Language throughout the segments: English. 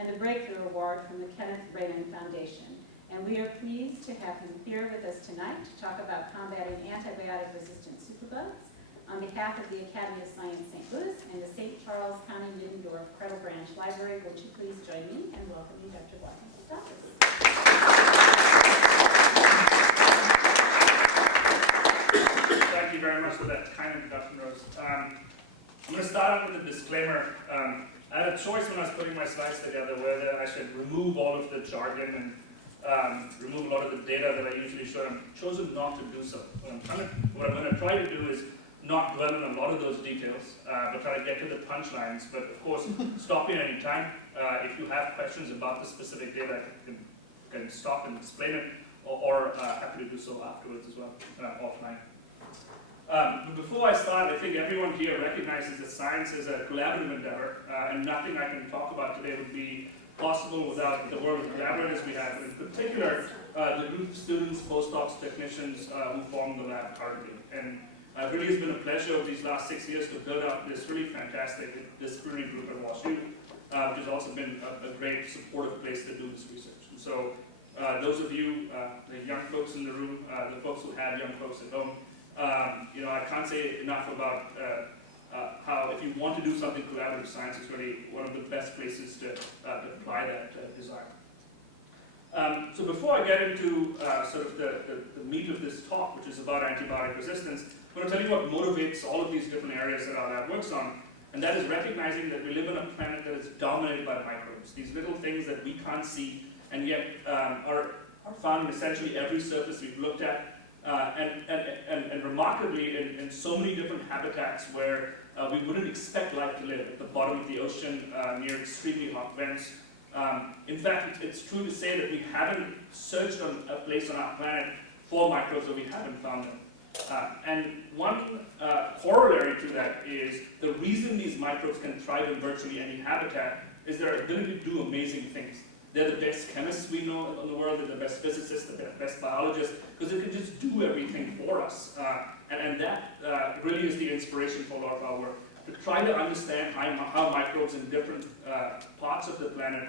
and the Breakthrough Award from the Kenneth Raymond Foundation. And we are pleased to have him here with us tonight to talk about combating antibiotic-resistant superbugs. On behalf of the Academy of Science St. Louis and the St. Charles County Middendorf Credle Branch Library, would you please join me in welcoming Dr. Gautam to Dantas. Thank you very much for that kind introduction, Rose. I'm going to start out with a disclaimer. I had a choice when I was putting my slides together whether I should remove all of the jargon and remove a lot of the data that I usually show. I've chosen not to do so. What I'm going to try to do is not dwell on a lot of those details, but try to get to the punchlines. But of course, stop me any time. If you have questions about the specific data, I can stop and explain it, or happy to do so afterwards as well, offline. But before I start, I think everyone here recognizes that science is a collaborative endeavor, and nothing I can talk about today would be possible without the world of collaborators we have, in particular the group of students, postdocs, technicians who form the lab currently. And it really has been a pleasure over these last 6 years to build up this really fantastic disciplinary group at WashU, which has also been a great supportive place to do this research. And so those of you, the young folks in the room, the folks who have young folks at home, I can't say enough about how if you want to do something collaborative, science is really one of the best places to apply that desire. So before I get into sort of the meat of this talk, which is about antibiotic resistance, I'm going to tell you what motivates all of these different areas that our lab works on, and that is recognizing that we live on a planet that is dominated by microbes, these little things that we can't see, and yet are found in essentially every surface we've looked at, and remarkably in so many different habitats where we wouldn't expect life to live, at the bottom of the ocean, near extremely hot vents. In fact, it's true to say that we haven't searched on a place on our planet for microbes that we haven't found them. And one corollary to that is the reason these microbes can thrive in virtually any habitat is their ability to do amazing things. They're the best chemists we know in the world, they're the best physicists, the best biologists, because they can just do everything for us. And that really is the inspiration for a lot of our work, to try to understand how microbes in different parts of the planet,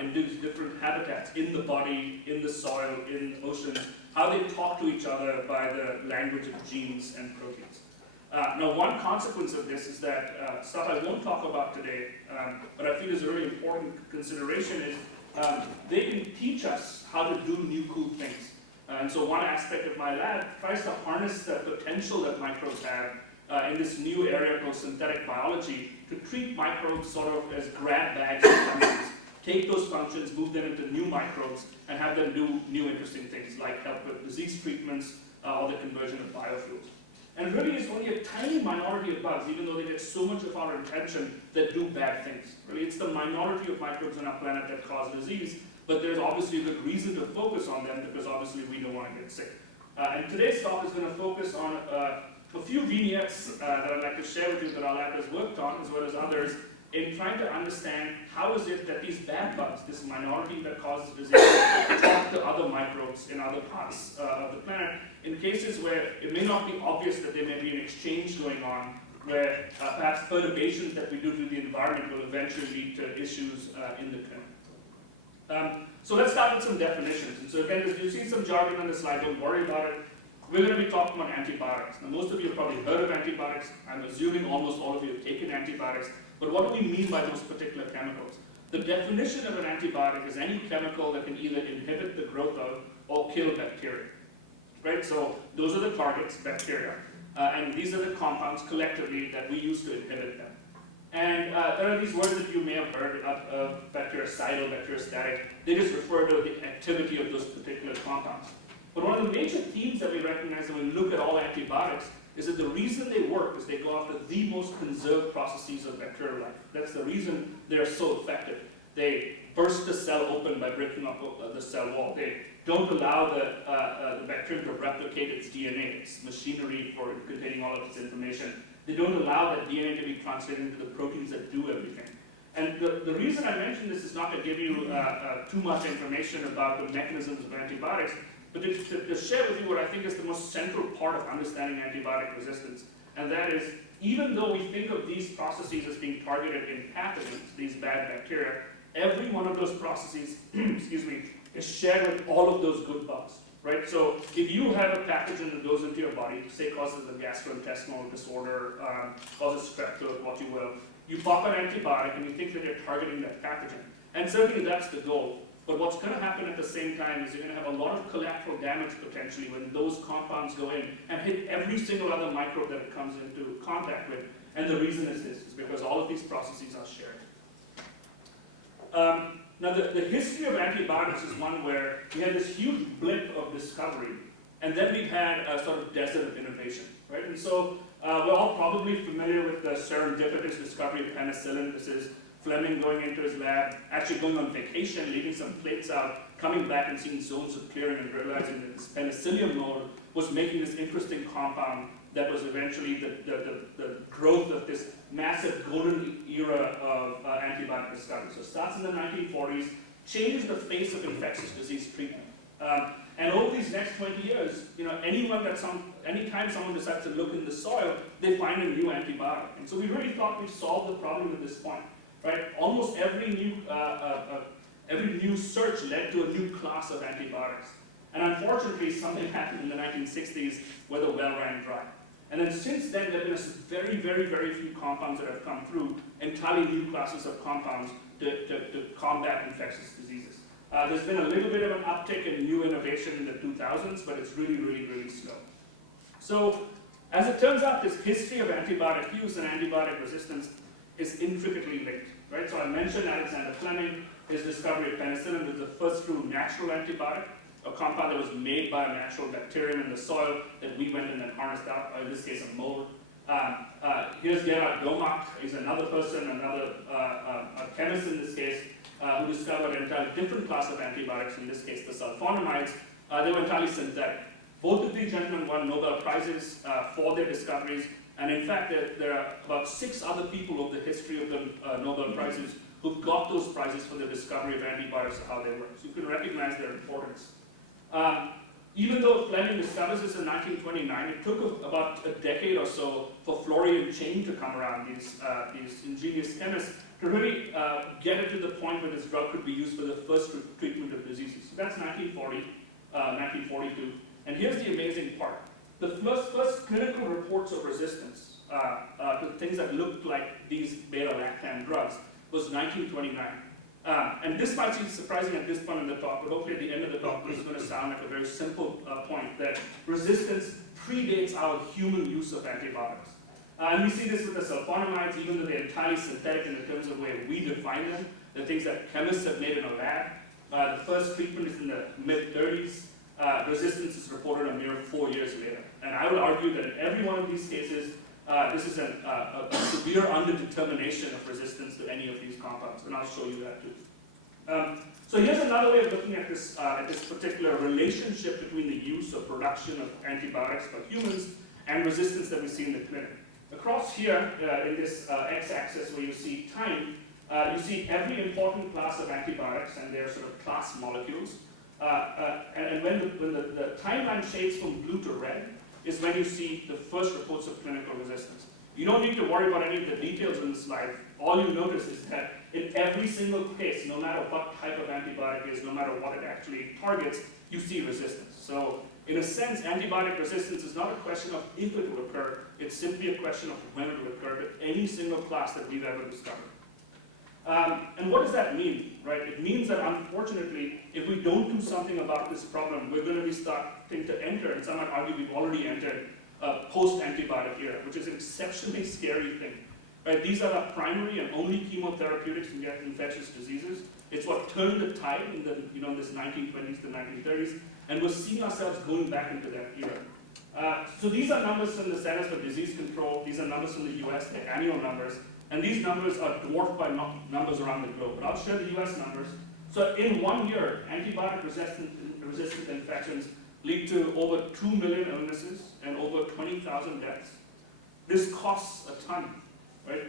in these different habitats, in the body, in the soil, in oceans, how they talk to each other by the language of genes and proteins. Now, one consequence of this is that stuff I won't talk about today, but I feel is a really important consideration is they can teach us how to do new cool things. And so one aspect of my lab tries to harness the potential that microbes have in this new area called synthetic biology to treat microbes sort of as grab bags of functions. Take those functions, move them into new microbes, and have them do new interesting things like help with disease treatments or the conversion of biofuels. And really it's only a tiny minority of bugs, even though they get so much of our attention, that do bad things. Really, it's the minority of microbes on our planet that cause disease, but there's obviously a good reason to focus on them because obviously we don't want to get sick. And today's talk is going to focus on a few vignettes that I'd like to share with you that our lab has worked on, as well as others, in trying to understand how is it that these bad bugs, this minority that causes disease, talk to other microbes in other parts of the planet, in cases where it may not be obvious that there may be an exchange going on, where perhaps perturbations that we do to the environment will eventually lead to issues in the clinic. So let's start with some definitions. And so again, you've seen some jargon on the slide, don't worry about it. We're going to be talking about antibiotics. Now, most of you have probably heard of antibiotics. I'm assuming almost all of you have taken antibiotics. But what do we mean by those particular chemicals? The definition of an antibiotic is any chemical that can either inhibit the growth of or kill bacteria. Right? So those are the targets, bacteria. And these are the compounds collectively that we use to inhibit them. And there are these words that you may have heard of bactericidal, bacteriostatic. They just refer to the activity of those particular compounds. But one of the major themes that we recognize when we look at all antibiotics is that the reason they work is they go after the most conserved processes of bacterial life. That's the reason they're so effective. They burst the cell open by breaking up the cell wall. They don't allow the bacterium to replicate its DNA, its machinery for containing all of its information. They don't allow that DNA to be translated into the proteins that do everything. And the reason I mention this is not to give you too much information about the mechanisms of antibiotics, but to share with you what I think is the most central part of understanding antibiotic resistance. And that is, even though we think of these processes as being targeted in pathogens, these bad bacteria, every one of those processes, excuse me, is shared with all of those good bugs, right? So if you have a pathogen that goes into your body, say causes a gastrointestinal disorder, causes strep throat, what you will, you pop an antibiotic and you think that you're targeting that pathogen. And certainly that's the goal. But what's going to happen at the same time is you're going to have a lot of collateral damage potentially when those compounds go in and hit every single other microbe that it comes into contact with. And the reason is this, is because all of these processes are shared. Now the history of antibiotics is one where we had this huge blip of discovery, and then we've had a sort of desert of innovation, right? And so we're all probably familiar with the serendipitous discovery of penicillin. This is Fleming going into his lab, actually going on vacation, leaving some plates out, coming back and seeing zones of clearing and realizing that this penicillium mold was making this interesting compound that was eventually the growth of this massive golden era of antibiotic discovery. So it starts in the 1940s, changes the face of infectious disease treatment. And over these next 20 years, anytime someone decides to look in the soil, they find a new antibiotic. And so we really thought we'd solved the problem at this point. Right? Almost every new search led to a new class of antibiotics. And unfortunately, something happened in the 1960s where the well ran dry. And then since then, there have been very, very, very few compounds that have come through, entirely new classes of compounds to combat infectious diseases. There's been a little bit of an uptick in new innovation in the 2000s, but it's really, really, really slow. So, as it turns out, this history of antibiotic use and antibiotic resistance is intricately linked, right? So I mentioned Alexander Fleming, his discovery of penicillin was the first true natural antibiotic, a compound that was made by a natural bacterium in the soil that we went and then harnessed out, or in this case a mold. Here's Gerard Domak, he's another person, a chemist in this case, who discovered an entirely different class of antibiotics, in this case the sulfonamides. They were entirely synthetic. Both of these gentlemen won Nobel Prizes for their discoveries. And in fact, there are about 6 other people of the history of the Nobel Prizes who've got those prizes for the discovery of antibiotics and how they work. So you can recognize their importance. Even though Fleming discovers this in 1929, it took about a decade or so for Florian Chain to come around, these ingenious chemists, to really get it to the point where this drug could be used for the first treatment of diseases. So that's 1940, 1942. And here's the amazing part. The first clinical reports of resistance to things that looked like these beta-lactam drugs was 1929. And this might seem surprising at this point in the talk, but hopefully at the end of the talk this is going to sound like a very simple point, that resistance predates our human use of antibiotics. And we see this with the sulfonamides, even though they're entirely synthetic in terms of the way we define them, the things that chemists have made in a lab. The first treatment is in the mid-30s. Resistance is reported a mere 4 years later. And I would argue that in every one of these cases, this is a severe underdetermination of resistance to any of these compounds, and I'll show you that too. So here's another way of looking at this particular relationship between the use or production of antibiotics by humans and resistance that we see in the clinic. Across here, in this x-axis where you see time, you see every important class of antibiotics and their sort of class molecules. And when the timeline shades from blue to red is when you see the first reports of clinical resistance. You don't need to worry about any of the details in the slide. All you notice is that in every single case, no matter what type of antibiotic it is, no matter what it actually targets, you see resistance. So in a sense, antibiotic resistance is not a question of if it will occur, it's simply a question of when it will occur to any single class that we've ever discovered. And what does that mean, right? It means that unfortunately, if we don't do something about this problem, we're going to be starting to enter, and some might argue we've already entered, a post-antibiotic era, which is an exceptionally scary thing. Right? These are the primary and only chemotherapeutics to get infectious diseases. It's what turned the tide in the this 1920s to 1930s, and we're seeing ourselves going back into that era. So these are numbers from the Centers for Disease Control. These are numbers from the US, the annual numbers. And these numbers are dwarfed by numbers around the globe. But I'll share the US numbers. So in 1 year, antibiotic-resistant infections lead to over 2 million illnesses and over 20,000 deaths. This costs a ton, right?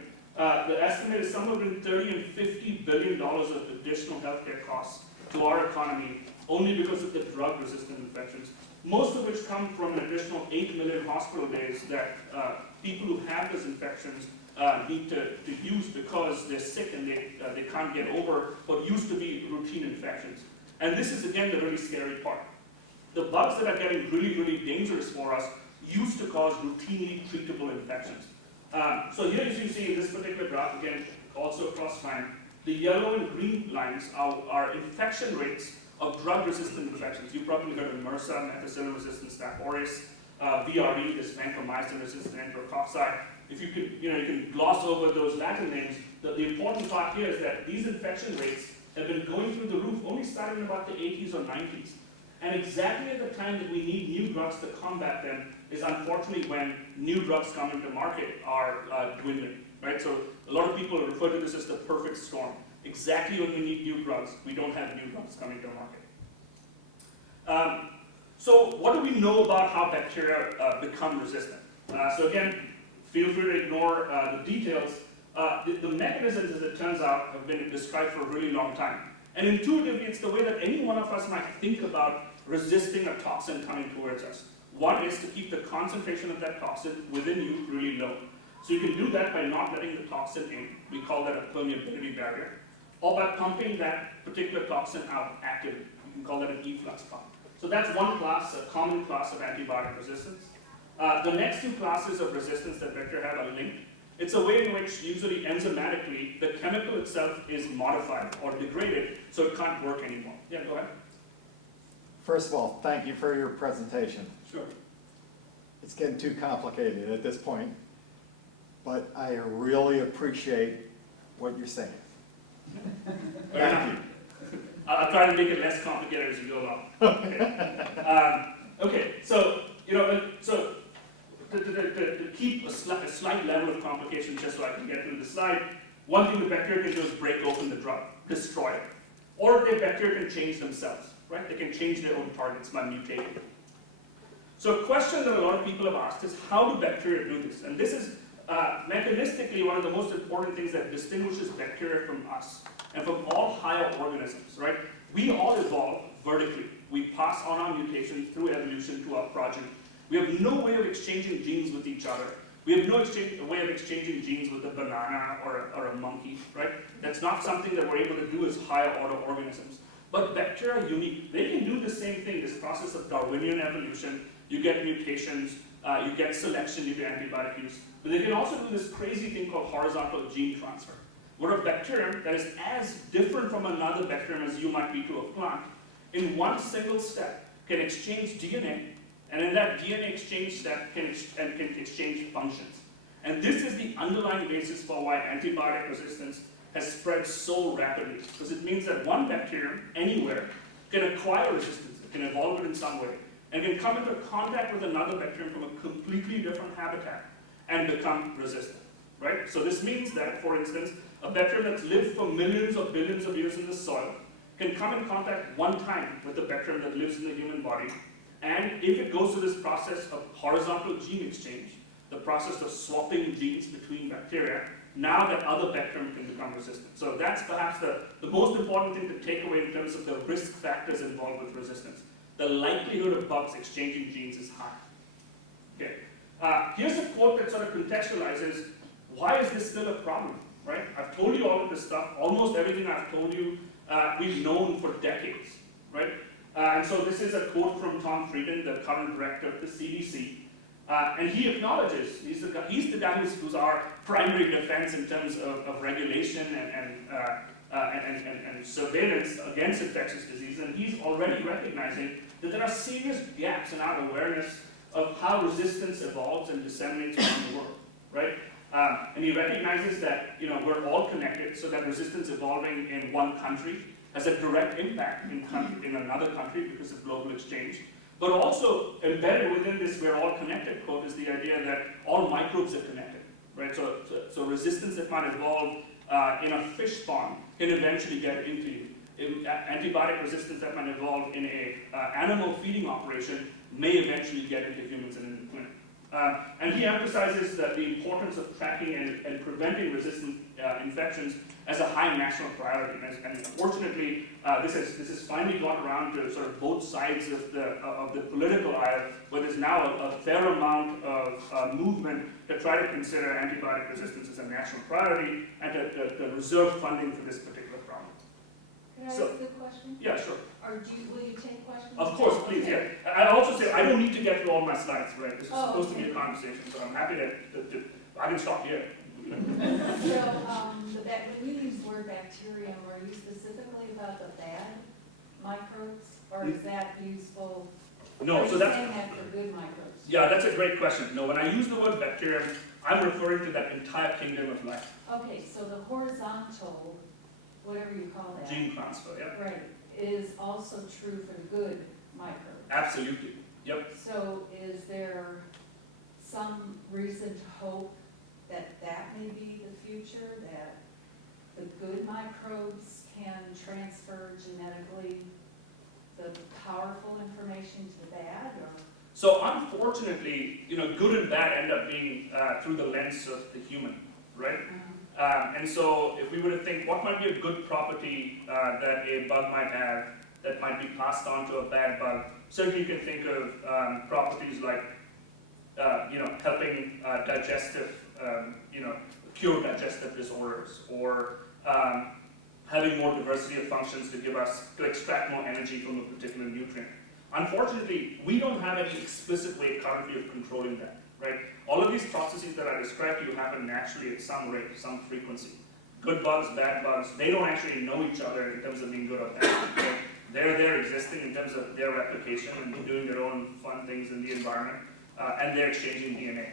The estimate is somewhere between $30 and $50 billion of additional healthcare costs to our economy only because of the drug-resistant infections, most of which come from an additional 8 million hospital days that people who have these infections need to use because they're sick and they can't get over what used to be routine infections. And this is, again, the really scary part. The bugs that are getting really, really dangerous for us used to cause routinely treatable infections. So here, as you see in this particular graph, again, also across time, the yellow and green lines are infection rates of drug-resistant infections. You've probably heard of MRSA, methicillin-resistant Staph aureus, VRE, this vancomycin-resistant enterococci. If you can gloss over those Latin names. The important part here is that these infection rates have been going through the roof only starting in about the 80s or 90s. And exactly at the time that we need new drugs to combat them is unfortunately when new drugs coming to market are dwindling, right? So a lot of people refer to this as the perfect storm. Exactly when we need new drugs, we don't have new drugs coming to market. So what do we know about how bacteria become resistant? So again, feel free to ignore the details. The mechanisms, as it turns out, have been described for a really long time. And intuitively, it's the way that any one of us might think about resisting a toxin coming towards us. One is to keep the concentration of that toxin within you really low. So you can do that by not letting the toxin in. We call that a permeability barrier. Or by pumping that particular toxin out actively. You can call that an efflux pump. So that's one class, a common class of antibiotic resistance. The next two classes of resistance that bacteria have are linked. It's a way in which, usually enzymatically, the chemical itself is modified or degraded, so it can't work anymore. Yeah, go ahead. First of all, thank you for your presentation. Sure. It's getting too complicated at this point, but I really appreciate what you're saying. Thank you. I'll try to make it less complicated as we go along. Okay, so to keep a slight level of complication, just so I can get through the slide, one thing the bacteria can do is break open the drug, destroy it. Or the bacteria can change themselves, right? They can change their own targets by mutating. So a question that a lot of people have asked is, how do bacteria do this? And this is mechanistically one of the most important things that distinguishes bacteria from us and from all higher organisms, right? We all evolve vertically. We pass on our mutations through evolution to our progeny. We have no way of exchanging genes with each other. We have no way of exchanging genes with a banana or a monkey, right? That's not something that we're able to do as higher order organisms. But bacteria are unique. They can do the same thing, this process of Darwinian evolution. You get mutations, you get selection due to antibiotic use. But they can also do this crazy thing called horizontal gene transfer, where a bacterium that is as different from another bacterium as you might be to a plant, in one single step can exchange DNA, and in that DNA exchange step can exchange functions. And this is the underlying basis for why antibiotic resistance has spread so rapidly, because it means that one bacterium anywhere can acquire resistance, it can evolve it in some way, and can come into contact with another bacterium from a completely different habitat and become resistant, right? So this means that, for instance, a bacterium that's lived for millions or billions of years in the soil can come in contact one time with the bacterium that lives in the human body, and if it goes through this process of horizontal gene exchange, the process of swapping genes between bacteria, now that other bacterium can become resistant. So that's perhaps the most important thing to take away in terms of the risk factors involved with resistance. The likelihood of bugs exchanging genes is high. Okay. Here's a quote that sort of contextualizes why is this still a problem, right? I've told you all of this stuff. Almost everything I've told you, we've known for decades, right? And so this is a quote from Tom Frieden, the current director of the CDC. And he acknowledges, he's the guy who's our primary defense in terms of regulation and surveillance against infectious disease, and he's already recognizing that there are serious gaps in our awareness of how resistance evolves and disseminates around the world, right? And he recognizes that we're all connected, so that resistance evolving in one country has a direct impact in another country because of global exchange. But also embedded within this "we're all connected" quote is the idea that all microbes are connected, right? So resistance that might evolve in a fish pond can eventually get into you. Antibiotic resistance that might evolve in a animal feeding operation may eventually get into humans and in the clinic. And he emphasizes that the importance of tracking and preventing resistant infections as a high national priority. And fortunately, this has finally got around to sort of both sides of the political aisle, where there's now a fair amount of movement to try to consider antibiotic resistance as a national priority and to reserve funding for this particular problem. Can I So- ask a question? Yeah, sure. Or will you take questions? Of course, please, Okay. yeah. I also say I don't need to get through all my slides, right? This is Oh, supposed to okay. be a conversation, so I'm happy I can stop here. So, when you use the word bacterium, are you specifically about the bad microbes, or is that useful? No, Are so you that's, saying that for good microbes? yeah, that's a great question. No, when I use the word bacterium, I'm referring to that entire kingdom of life. Okay, so the horizontal, whatever you call that. Gene transfer, yeah. Right, is also true for good microbes. Absolutely, yep. So is there some reason to hope that that may be the future, that the good microbes can transfer genetically the powerful information to the bad, or? So unfortunately, good and bad end up being through the lens of the human, right? And so if we were to think what might be a good property that a bug might have that might be passed on to a bad bug, certainly you can think of properties like helping cure digestive disorders, or having more diversity of functions to extract more energy from a particular nutrient. Unfortunately, we don't have any explicit way currently of controlling that, right? All of these processes that I described to you happen naturally at some rate, some frequency. Good bugs, bad bugs, they don't actually know each other in terms of being good or bad. Right? They're there existing in terms of their replication and doing their own fun things in the environment, and they're exchanging DNA.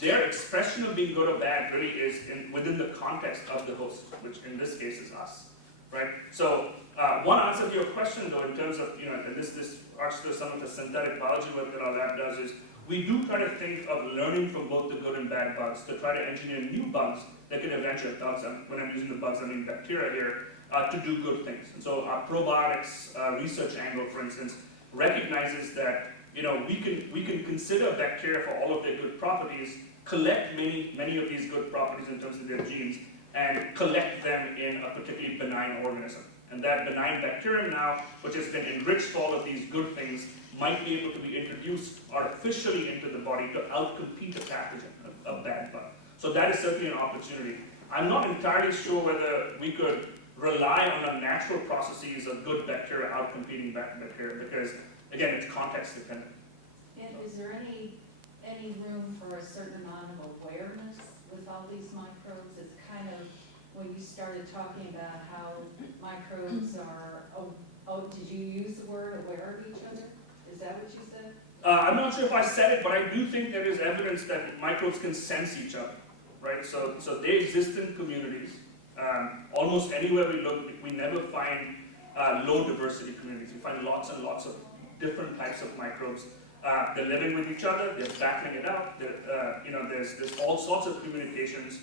Their expression of being good or bad really is within the context of the host, which in this case is us, right? So one answer to your question, though, in terms of, and this arcs to some of the synthetic biology work that our lab does, is we do try to think of learning from both the good and bad bugs to try to engineer new bugs that can eventually, when I'm using the bugs, I mean bacteria here, to do good things. And so our probiotics research angle, for instance, recognizes that we can consider bacteria for all of their good properties, collect many of these good properties in terms of their genes, and collect them in a particularly benign organism. And that benign bacterium now, which has been enriched for all of these good things, might be able to be introduced artificially into the body to outcompete a pathogen, a bad bug. So that is certainly an opportunity. I'm not entirely sure whether we could rely on the natural processes of good bacteria outcompeting bad bacteria, because again, it's context dependent. And is there any room for a certain amount of awareness with all these microbes? It's kind of, when you started talking about how microbes are, did you use the word aware of each other? Is that what you said? I'm not sure if I said it, but I do think there is evidence that microbes can sense each other, right? So they exist in communities. Almost anywhere we look, we never find low diversity communities. We find lots and lots of different types of microbes. They're living with each other, they're battling it out. There's all sorts of communications.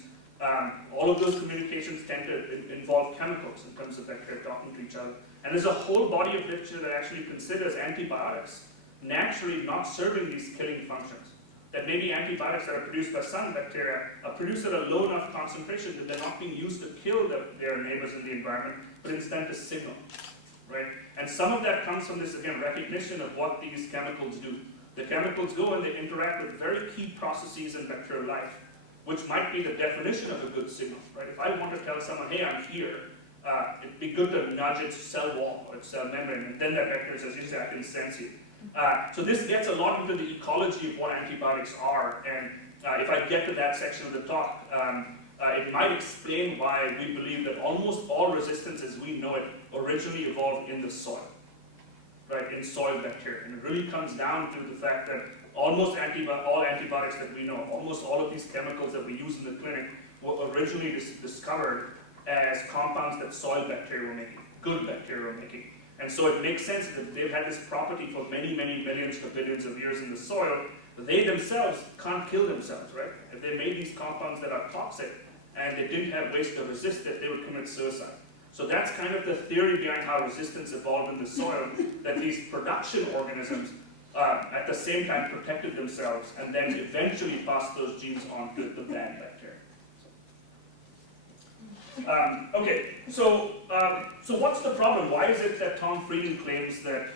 All of those communications tend to involve chemicals in terms of bacteria talking to each other. And there's a whole body of literature that actually considers antibiotics naturally not serving these killing functions. That maybe antibiotics that are produced by some bacteria are produced at a low enough concentration that they're not being used to kill their neighbors in the environment, but instead to signal, right? And some of that comes from this, again, recognition of what these chemicals do. The chemicals go and they interact with very key processes in bacterial life, which might be the definition of a good signal, right? If I want to tell someone, hey, I'm here, it'd be good to nudge its cell wall or its cell membrane, and then that bacteria says, yes, I can sense you. So this gets a lot into the ecology of what antibiotics are, and if I get to that section of the talk, it might explain why we believe that almost all resistance as we know it originally evolved in the soil, right, in soil bacteria. And it really comes down to the fact that almost all antibiotics that we know, almost all of these chemicals that we use in the clinic were originally discovered as compounds that soil bacteria were making, good bacteria were making. And so it makes sense that they've had this property for many, many millions to billions of years in the soil. They themselves can't kill themselves, right? If they made these compounds that are toxic and they didn't have ways to resist it, they would commit suicide. So that's kind of the theory behind how resistance evolved in the soil, that these production organisms at the same time protected themselves and then eventually passed those genes on to the bad bacteria. Okay, so what's the problem? Why is it that Tom Frieden claims that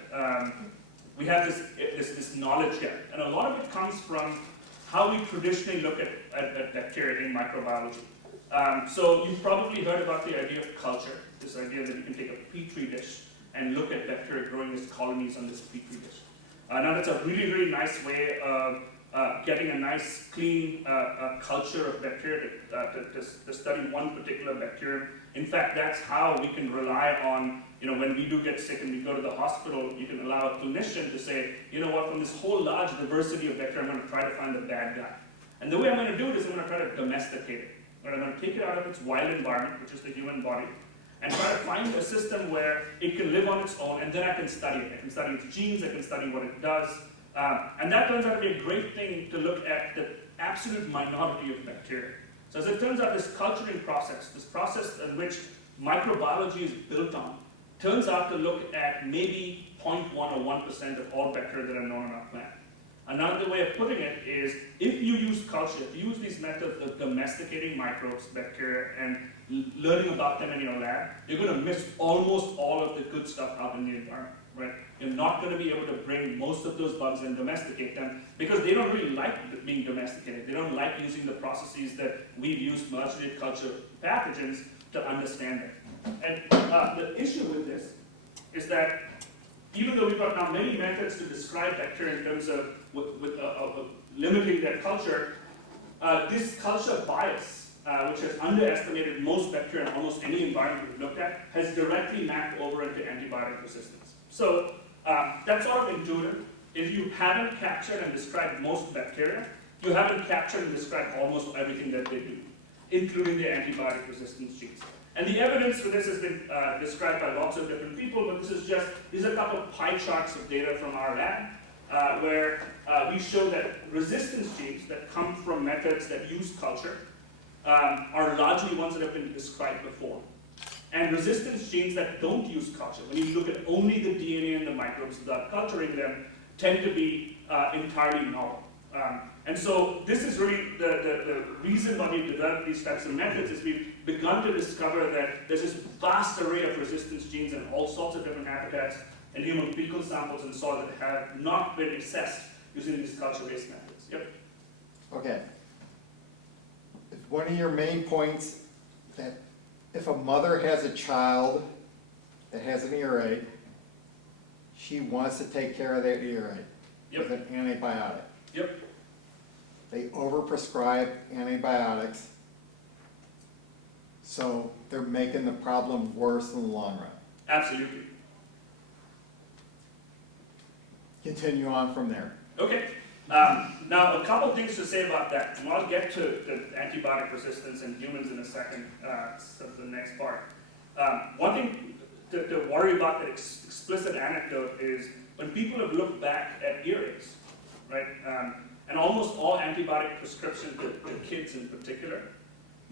we have this knowledge gap? And a lot of it comes from how we traditionally look at bacteria in microbiology. So you've probably heard about the idea of culture, this idea that you can take a petri dish and look at bacteria growing as colonies on this petri dish. Now that's a really, really nice way of getting a nice, clean culture of bacteria to study one particular bacterium. In fact, that's how we can rely on, when we do get sick and we go to the hospital, you can allow a clinician to say, you know what, from this whole large diversity of bacteria, I'm going to try to find the bad guy. And the way I'm going to do it is I'm going to try to domesticate it. I'm going to take it out of its wild environment, which is the human body, and try to find a system where it can live on its own, and then I can study it. I can study its genes, I can study what it does. And that turns out to be a great thing to look at the absolute minority of bacteria. So as it turns out, this culturing process, this process in which microbiology is built on, turns out to look at maybe 0.1 or 1% of all bacteria that are known on our planet. Another way of putting it is, if you use culture, if you use these methods of domesticating microbes, bacteria, and learning about them in your lab, you're going to miss almost all of the good stuff out in the environment, right? You're not going to be able to bring most of those bugs and domesticate them because they don't really like being domesticated. They don't like using the processes that we've used molecular culture pathogens to understand them. And the issue with this is that even though we've got now many methods to describe bacteria in terms of limiting their culture, this culture bias, which has underestimated most bacteria in almost any environment we've looked at, has directly mapped over into antibiotic resistance. So that's sort of intuitive. If you haven't captured and described most bacteria, you haven't captured and described almost everything that they do, including the antibiotic resistance genes. And the evidence for this has been described by lots of different people, but these are a couple of pie charts of data from our lab, where we show that resistance genes that come from methods that use culture are largely ones that have been described before. And resistance genes that don't use culture, when you look at only the DNA and the microbes without culturing them, tend to be entirely novel. And so this is really the reason why we've developed these types of methods is we've begun to discover that there's this vast array of resistance genes in all sorts of different habitats and human fecal samples and soil that have not been assessed using these culture-based methods. Yep. Okay. One of your main points that if a mother has a child that has an earache, she wants to take care of that earache with an antibiotic. Yep. They overprescribe antibiotics, so they're making the problem worse in the long run. Absolutely. Continue on from there. Okay. Now, a couple things to say about that, and I'll get to the antibiotic resistance in humans in a second, so the next part. One thing to worry about, the explicit anecdote, is when people have looked back at earaches, right, and almost all antibiotic prescriptions to kids in particular,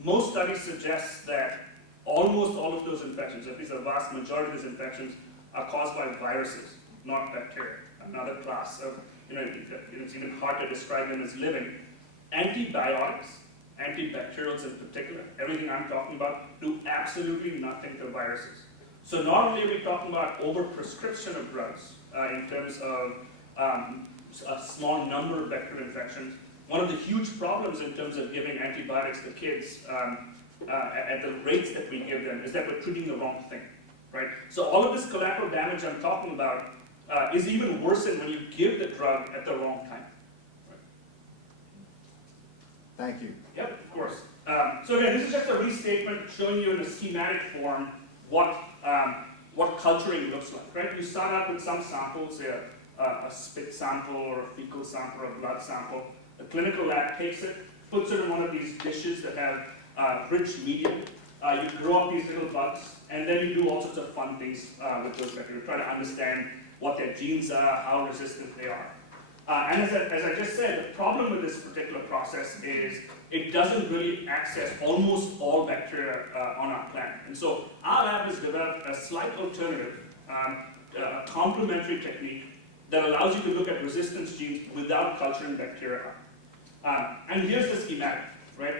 most studies suggest that almost all of those infections, at least a vast majority of these infections, are caused by viruses, not bacteria, another class of, it's even hard to describe them as living. Antibiotics, antibacterials in particular, everything I'm talking about, do absolutely nothing to viruses. So not only are we talking about overprescription of drugs in terms of a small number of bacterial infections, one of the huge problems in terms of giving antibiotics to kids at the rates that we give them is that we're treating the wrong thing, right? So all of this collateral damage I'm talking about is even worsened when you give the drug at the wrong time. Right? Thank you. Yep, of course. So again, this is just a restatement showing you in a schematic form what culturing looks like, right? You start out with some samples, a spit sample or a fecal sample or a blood sample. The clinical lab takes it, puts it in one of these dishes that have rich medium. You grow up these little bugs, and then you do all sorts of fun things with those bacteria. Try to understand what their genes are, how resistant they are. And as I just said, the problem with this particular process is it doesn't really access almost all bacteria on our planet. And so our lab has developed a slight alternative, a complementary technique that allows you to look at resistance genes without culturing bacteria. And here's the schematic, right?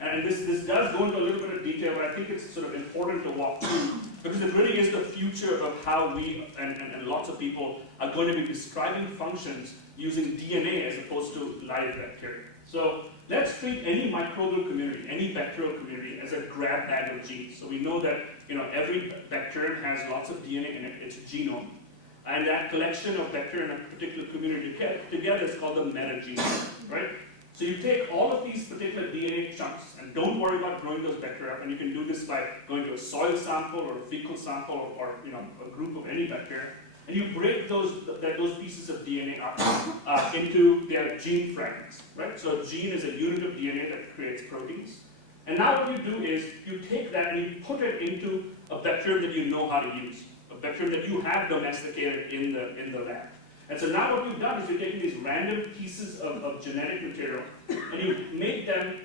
And this does go into a little bit of detail, but I think it's sort of important to walk through because it really is the future of how we and lots of people are going to be describing functions using DNA as opposed to live bacteria. So let's treat any microbial community, any bacterial community, as a grab bag of genes. So we know that every bacterium has lots of DNA in it, its genome. And that collection of bacteria in a particular community together is called the metagenome, right? So you take all of these particular DNA chunks, and don't worry about growing those bacteria up, and you can do this by going to a soil sample or a fecal sample or a group of any bacteria, and you break those pieces of DNA up into their gene fragments, right? So a gene is a unit of DNA that creates proteins. And now what you do is you take that and you put it into a bacterium that you know how to use, a bacterium that you have domesticated in the lab. And so now what you've done is you're taking these random pieces of genetic material and you make them,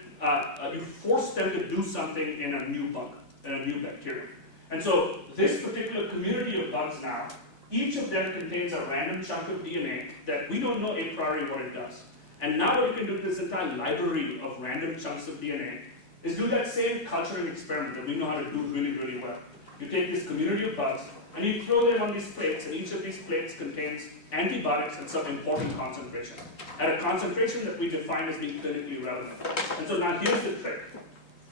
you force them to do something in a new bug, in a new bacterium. And so this particular community of bugs now, each of them contains a random chunk of DNA that we don't know a priori what it does. And now what you can do with this entire library of random chunks of DNA is do that same culturing experiment that we know how to do really, really well. You take this community of bugs and you throw them on these plates, and each of these plates contains antibiotics at some important concentration, at a concentration that we define as being clinically relevant. And so now here's the trick.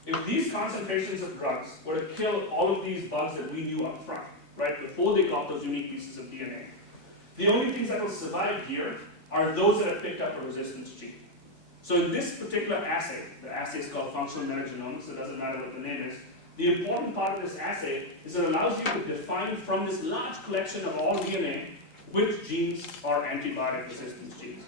If these concentrations of drugs were to kill all of these bugs that we knew up front, right, before they got those unique pieces of DNA, the only things that will survive here are those that have picked up a resistance gene. So in this particular assay, the assay is called functional metagenomics, so it doesn't matter what the name is. The important part of this assay is it allows you to define from this large collection of all DNA which genes are antibiotic resistance genes.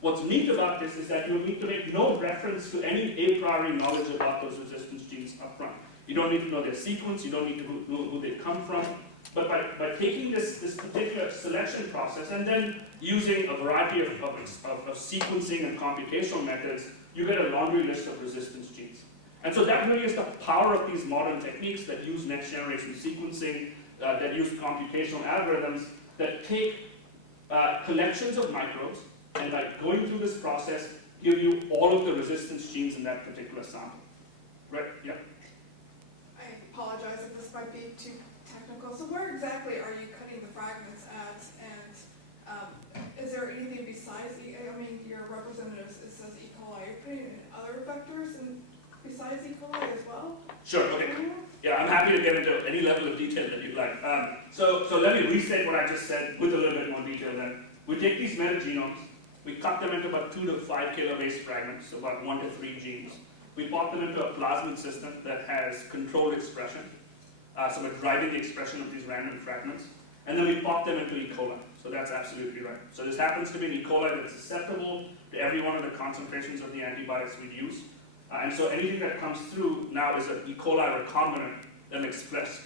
What's neat about this is that you need to make no reference to any a priori knowledge about those resistance genes up front. You don't need to know their sequence, you don't need to know who they come from, but by taking this particular selection process and then using a variety of sequencing and computational methods, you get a laundry list of resistance genes. And so that really is the power of these modern techniques that use next generation sequencing, that use computational algorithms, that take collections of microbes, and by going through this process, give you all of the resistance genes in that particular sample. Right? Yeah? I apologize if this might be too technical. So where exactly are you cutting the fragments at? And is there anything besides, I mean, your representatives, it says E. coli. Are you putting in other vectors besides E. coli as well? Sure, okay. Yeah, I'm happy to get into any level of detail that you'd like. So let me restate what I just said with a little bit more detail then. We take these metagenomes, we cut them into about 2 to 5 kilobase fragments, so about 1 to 3 genes. We pop them into a plasmid system that has controlled expression. So we're driving the expression of these random fragments. And then we pop them into E. coli. So that's absolutely right. So this happens to be an E. coli that's susceptible to every one of the concentrations of the antibiotics we'd use. And so anything that comes through now is an E. coli recombinant that will express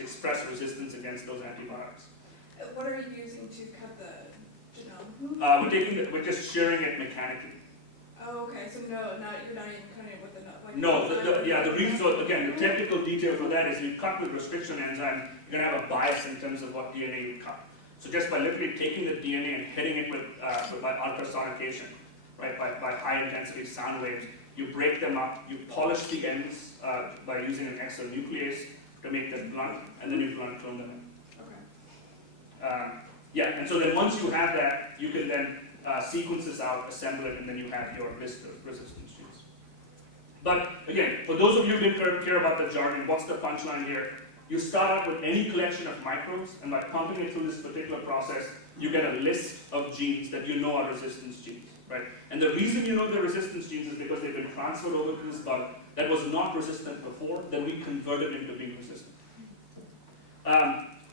resistance against those antibiotics. What are you using to cut the genome? We're just shearing it mechanically. Oh, okay. So you're not even cutting it with the like. No, the reason, so again, the technical detail for that is you cut with restriction enzyme, you're going to have a bias in terms of what DNA you cut. So just by literally taking the DNA and hitting it by ultrasonication, right, by high intensity sound waves, you break them up, you polish the ends by using an exonuclease to make them blunt, and then you blunt clone them in. Okay. Yeah, and so then once you have that, you can then sequence this out, assemble it, and then you have your list of resistance genes. But again, for those of you who didn't care about the jargon, what's the punchline here? You start out with any collection of microbes, and by pumping it through this particular process, you get a list of genes that you know are resistance genes, right? And the reason you know they're resistance genes is because they've been transferred over to this bug that was not resistant before, then we converted into being resistant.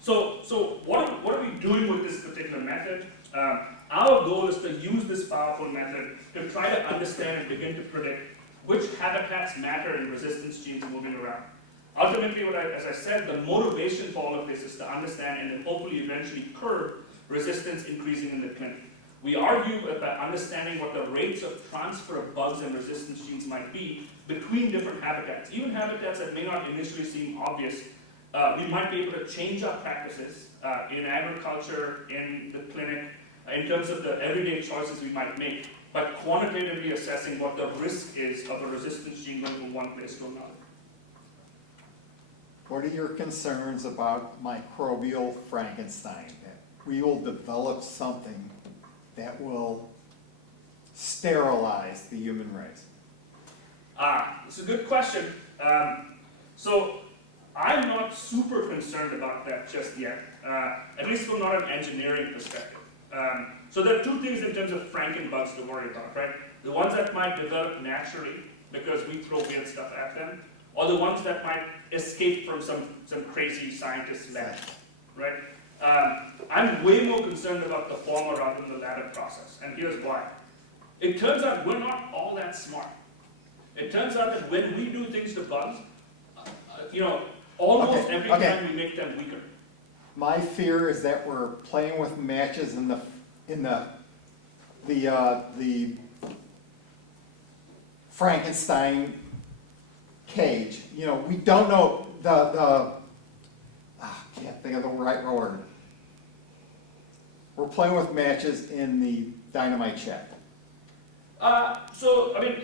So what are we doing with this particular method? Our goal is to use this powerful method to try to understand and begin to predict which habitats matter in resistance genes moving around. Ultimately, as I said, the motivation for all of this is to understand and then hopefully eventually curb resistance increasing in the clinic. We argue that by understanding what the rates of transfer of bugs and resistance genes might be between different habitats, even habitats that may not initially seem obvious, we might be able to change our practices in agriculture, in the clinic, in terms of the everyday choices we might make, but quantitatively assessing what the risk is of a resistance gene going from one place to another. What are your concerns about microbial Frankenstein? That we will develop something that will sterilize the human race? It's a good question. So I'm not super concerned about that just yet, at least from not an engineering perspective. So there are two things in terms of Frankenbugs to worry about, right? The ones that might develop naturally because we throw weird stuff at them, or the ones that might escape from some crazy scientist's lab, right? I'm way more concerned about the former rather than the latter process, and here's why. It turns out we're not all that smart. It turns out that when we do things to bugs, almost every time we make them weaker. My fear is that we're playing with matches in the Frankenstein cage. You know, we don't know can't think of the right word. We're playing with matches in the dynamite shack. So, I mean,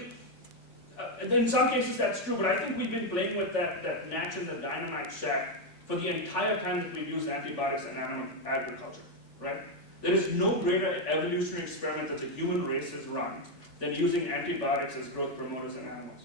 in some cases that's true, but I think we've been playing with that match in the dynamite shack for the entire time that we've used antibiotics in animal agriculture, right? There is no greater evolutionary experiment that the human race has run than using antibiotics as growth promoters in animals.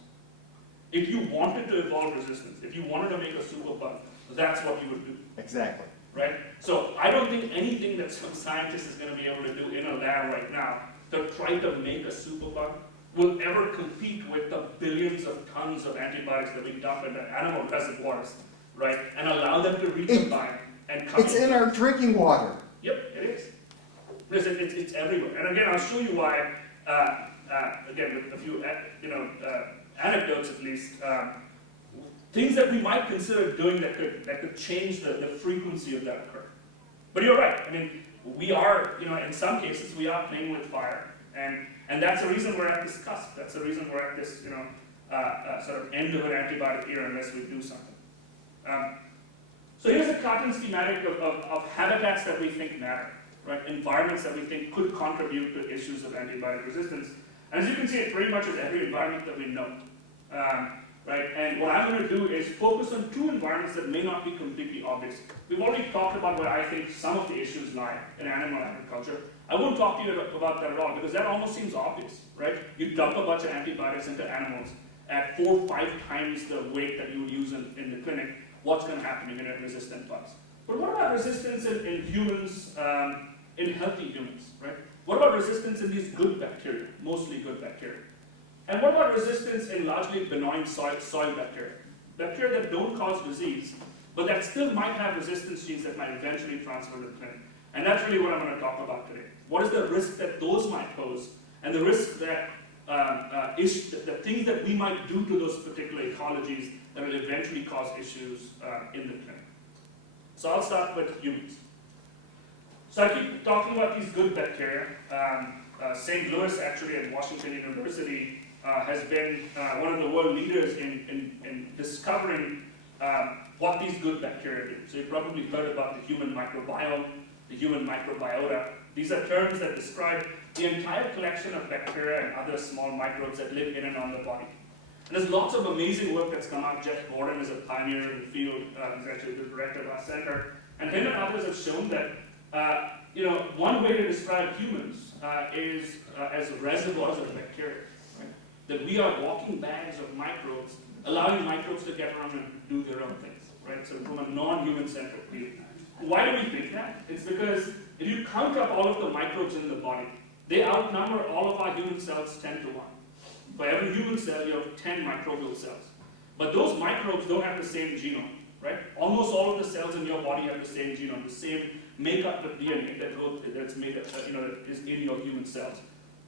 If you wanted to evolve resistance, if you wanted to make a superbug, that's what you would do. Exactly. Right? So I don't think anything that some scientist is going to be able to do in a lab right now to try to make a superbug will ever compete with the billions of tons of antibiotics that we dump into animal reservoirs, right? And allow them to recombine and come It's in our drinking water. Yep, it is. Listen, it's everywhere. And again, I'll show you why, again, with a few anecdotes at least, things that we might consider doing that could change the frequency of that occur. But you're right. I mean, we are, in some cases, we are playing with fire, and that's the reason we're at this cusp. That's the reason we're at this, sort of end of an antibiotic era unless we do something. So here's a cartoon schematic of habitats that we think matter, right? Environments that we think could contribute to issues of antibiotic resistance. And as you can see, it pretty much is every environment that we know. Right? And what I'm going to do is focus on two environments that may not be completely obvious. We've already talked about where I think some of the issues lie in animal agriculture. I won't talk to you about that at all because that almost seems obvious, right? You dump a bunch of antibiotics into animals at 4 or 5 times the weight that you would use in the clinic. What's going to happen? You're going to have resistant bugs. But what about resistance in humans, in healthy humans, right? What about resistance in these good bacteria, mostly good bacteria? And what about resistance in largely benign soil bacteria? Bacteria that don't cause disease, but that still might have resistance genes that might eventually transfer to the clinic. And that's really what I'm going to talk about today. What is the risk that those might pose, and the risk that the things that we might do to those particular ecologies that will eventually cause issues in the clinic. So I'll start with humans. So I keep talking about these good bacteria. St. Louis, actually, at Washington University, has been one of the world leaders in discovering what these good bacteria do. So you've probably heard about the human microbiome, the human microbiota. These are terms that describe the entire collection of bacteria and other small microbes that live in and on the body. And there's lots of amazing work that's come out. Jeff Gordon is a pioneer in the field. He's actually the director of our center. And him and others have shown that one way to describe humans is as reservoirs of bacteria. That we are walking bags of microbes, allowing microbes to get around and do their own things, right? So from a non-human centric view. Why do we think that? It's because if you count up all of the microbes in the body, they outnumber all of our human cells 10 to 1. For every human cell, you have 10 microbial cells. But those microbes don't have the same genome, right? Almost all of the cells in your body have the same genome, the same makeup of DNA that's made up, that is in your human cells.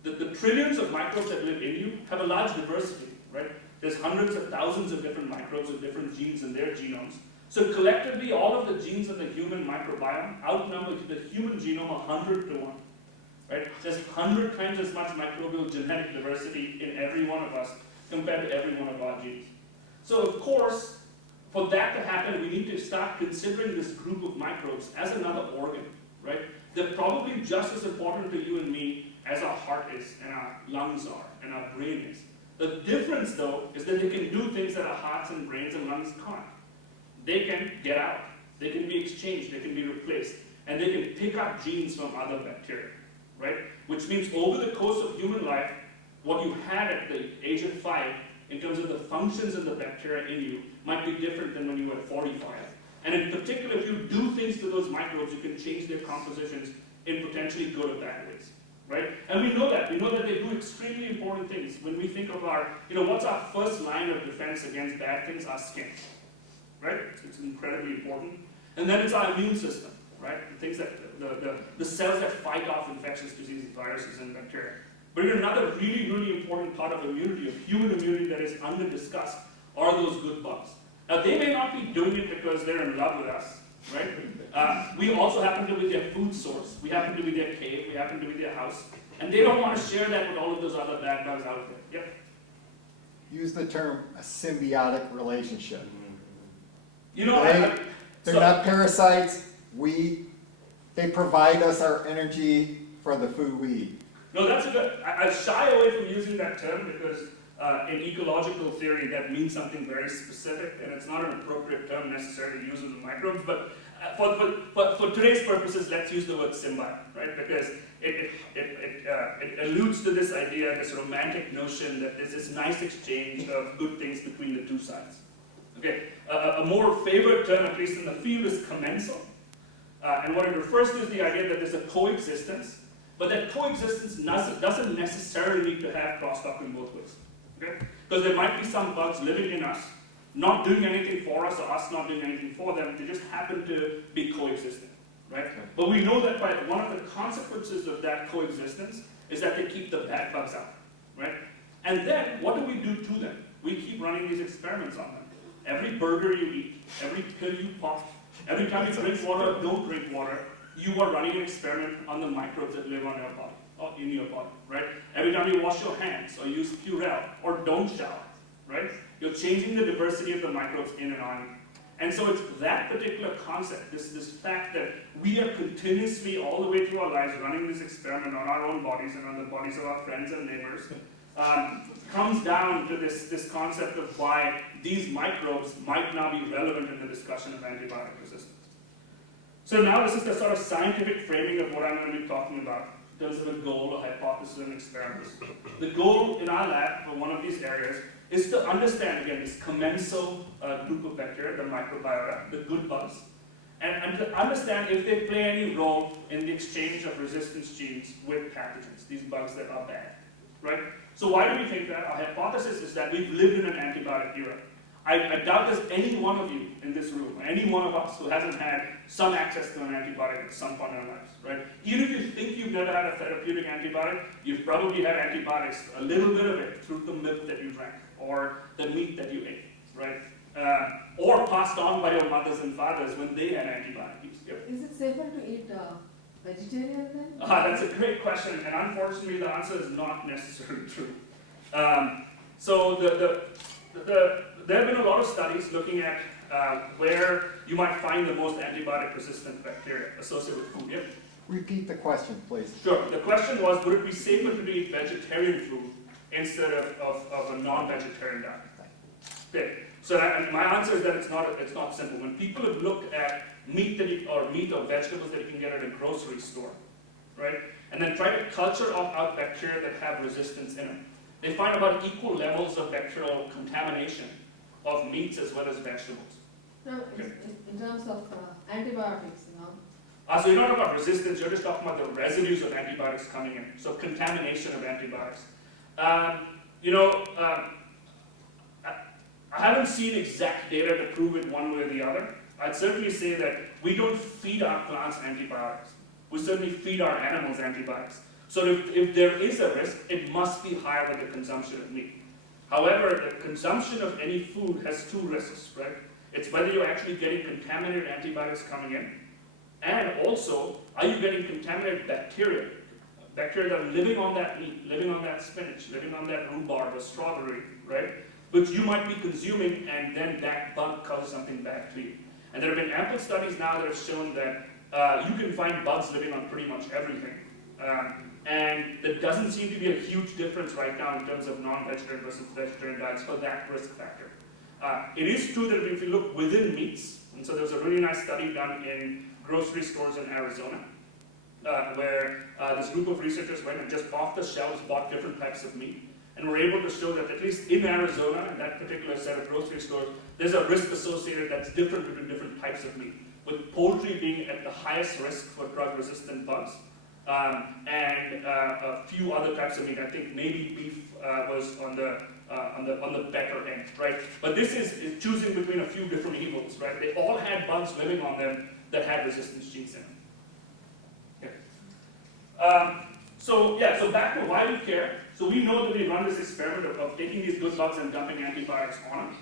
The trillions of microbes that live in you have a large diversity, right? There's hundreds of thousands of different microbes with different genes in their genomes. So collectively, all of the genes of the human microbiome outnumber the human genome 100 to 1, right? There's 100 times as much microbial genetic diversity in every one of us compared to every one of our genes. So of course, for that to happen, we need to start considering this group of microbes as another organ, right? They're probably just as important to you and me as our heart is, and our lungs are, and our brain is. The difference, though, is that they can do things that our hearts and brains and lungs can't. They can get out, they can be exchanged, they can be replaced, and they can pick up genes from other bacteria, right? Which means over the course of human life, what you had at the age of 5, in terms of the functions of the bacteria in you, might be different than when you were 45. And in particular, if you do things to those microbes, you can change their compositions in potentially good or bad ways, right? And we know that. We know that they do extremely important things. When we think of our, what's our first line of defense against bad things? Our skin, right? It's incredibly important. And then it's our immune system, right? The things that, the cells that fight off infectious diseases, viruses, and bacteria. But another really, really important part of immunity, of human immunity that is under-discussed, are those good bugs. Now, they may not be doing it because they're in love with us, right? We also happen to be their food source. We happen to be their cave. We happen to be their house. And they don't want to share that with all of those other bad bugs out there. Yep. Use the term a symbiotic relationship. They're not parasites. They provide us our energy for the food we eat. No, that's a good. I shy away from using that term because in ecological theory that means something very specific, and it's not an appropriate term necessarily to use with the microbes. But for today's purposes, let's use the word symbiote, right? Because it alludes to this idea, this romantic notion that there's this nice exchange of good things between the two sides. Okay, a more favored term, at least in the field, is commensal, and what it refers to is the idea that there's a coexistence. But that coexistence doesn't necessarily need to have crosstalk in both ways. Okay? Because there might be some bugs living in us, not doing anything for us, or us not doing anything for them. They just happen to be coexisting. Right? But we know that one of the consequences of that coexistence is that they keep the bad bugs out. Right? And then, what do we do to them? We keep running these experiments on them. Every burger you eat, every pill you pop, every time you drink water or don't drink water, you are running an experiment on the microbes that live on your body, or in your body, right? Every time you wash your hands, or use Purell, or don't shower, right? You're changing the diversity of the microbes in and on you. And so it's that particular concept, this fact that we are continuously, all the way through our lives, running this experiment on our own bodies and on the bodies of our friends and neighbors, comes down to this concept of why these microbes might now be relevant in the discussion of antibiotic resistance. So now this is the sort of scientific framing of what I'm going to be talking about in terms of a goal, a hypothesis, and experiments. The goal in our lab for one of these areas is to understand, again, this commensal group of bacteria, the microbiota, the good bugs, and to understand if they play any role in the exchange of resistance genes with pathogens, these bugs that are bad, right? So why do we think that? Our hypothesis is that we've lived in an antibiotic era. I doubt there's any one of you in this room, or any one of us, who hasn't had some access to an antibiotic at some point in our lives, right? Even if you think you've never had a therapeutic antibiotic, you've probably had antibiotics, a little bit of it, through the milk that you drank, or the meat that you ate, right? Or passed on by your mothers and fathers when they had antibiotics. Yep. Is it safer to eat vegetarian then? That's a great question, and unfortunately the answer is not necessarily true. So there have been a lot of studies looking at where you might find the most antibiotic-resistant bacteria associated with food. Yep. Repeat the question, please. Sure. The question was, would it be safer to eat vegetarian food instead of a non-vegetarian diet? Okay. So my answer is that it's not simple. When people have looked at meat or vegetables that you can get at a grocery store, right, and then try to culture out bacteria that have resistance in them, they find about equal levels of bacterial contamination of meats as well as vegetables. No, in terms of antibiotics, So you're not talking about resistance, you're just talking about the residues of antibiotics coming in. So contamination of antibiotics. I haven't seen exact data to prove it one way or the other. I'd certainly say that we don't feed our plants antibiotics. We certainly feed our animals antibiotics. So if there is a risk, it must be higher with the consumption of meat. However, the consumption of any food has two risks, right? It's whether you're actually getting contaminated antibiotics coming in, and also, are you getting contaminated bacteria that are living on that meat, living on that spinach, living on that rhubarb or strawberry, right? Which you might be consuming, and then that bug causes something bad to you. And there have been ample studies now that have shown that you can find bugs living on pretty much everything. And there doesn't seem to be a huge difference right now in terms of non-vegetarian versus vegetarian diets for that risk factor. It is true that if you look within meats, and so there was a really nice study done in grocery stores in Arizona, where this group of researchers went and just off the shelves bought different types of meat, and were able to show that at least in Arizona, in that particular set of grocery stores, there's a risk associated that's different between different types of meat, with poultry being at the highest risk for drug-resistant bugs, and a few other types of meat. I think maybe beef was on the better end, right? But this is choosing between a few different evils, right? They all had bugs living on them that had resistance genes in them. Okay. So back to why we care. So we know that we run this experiment of taking these good bugs and dumping antibiotics on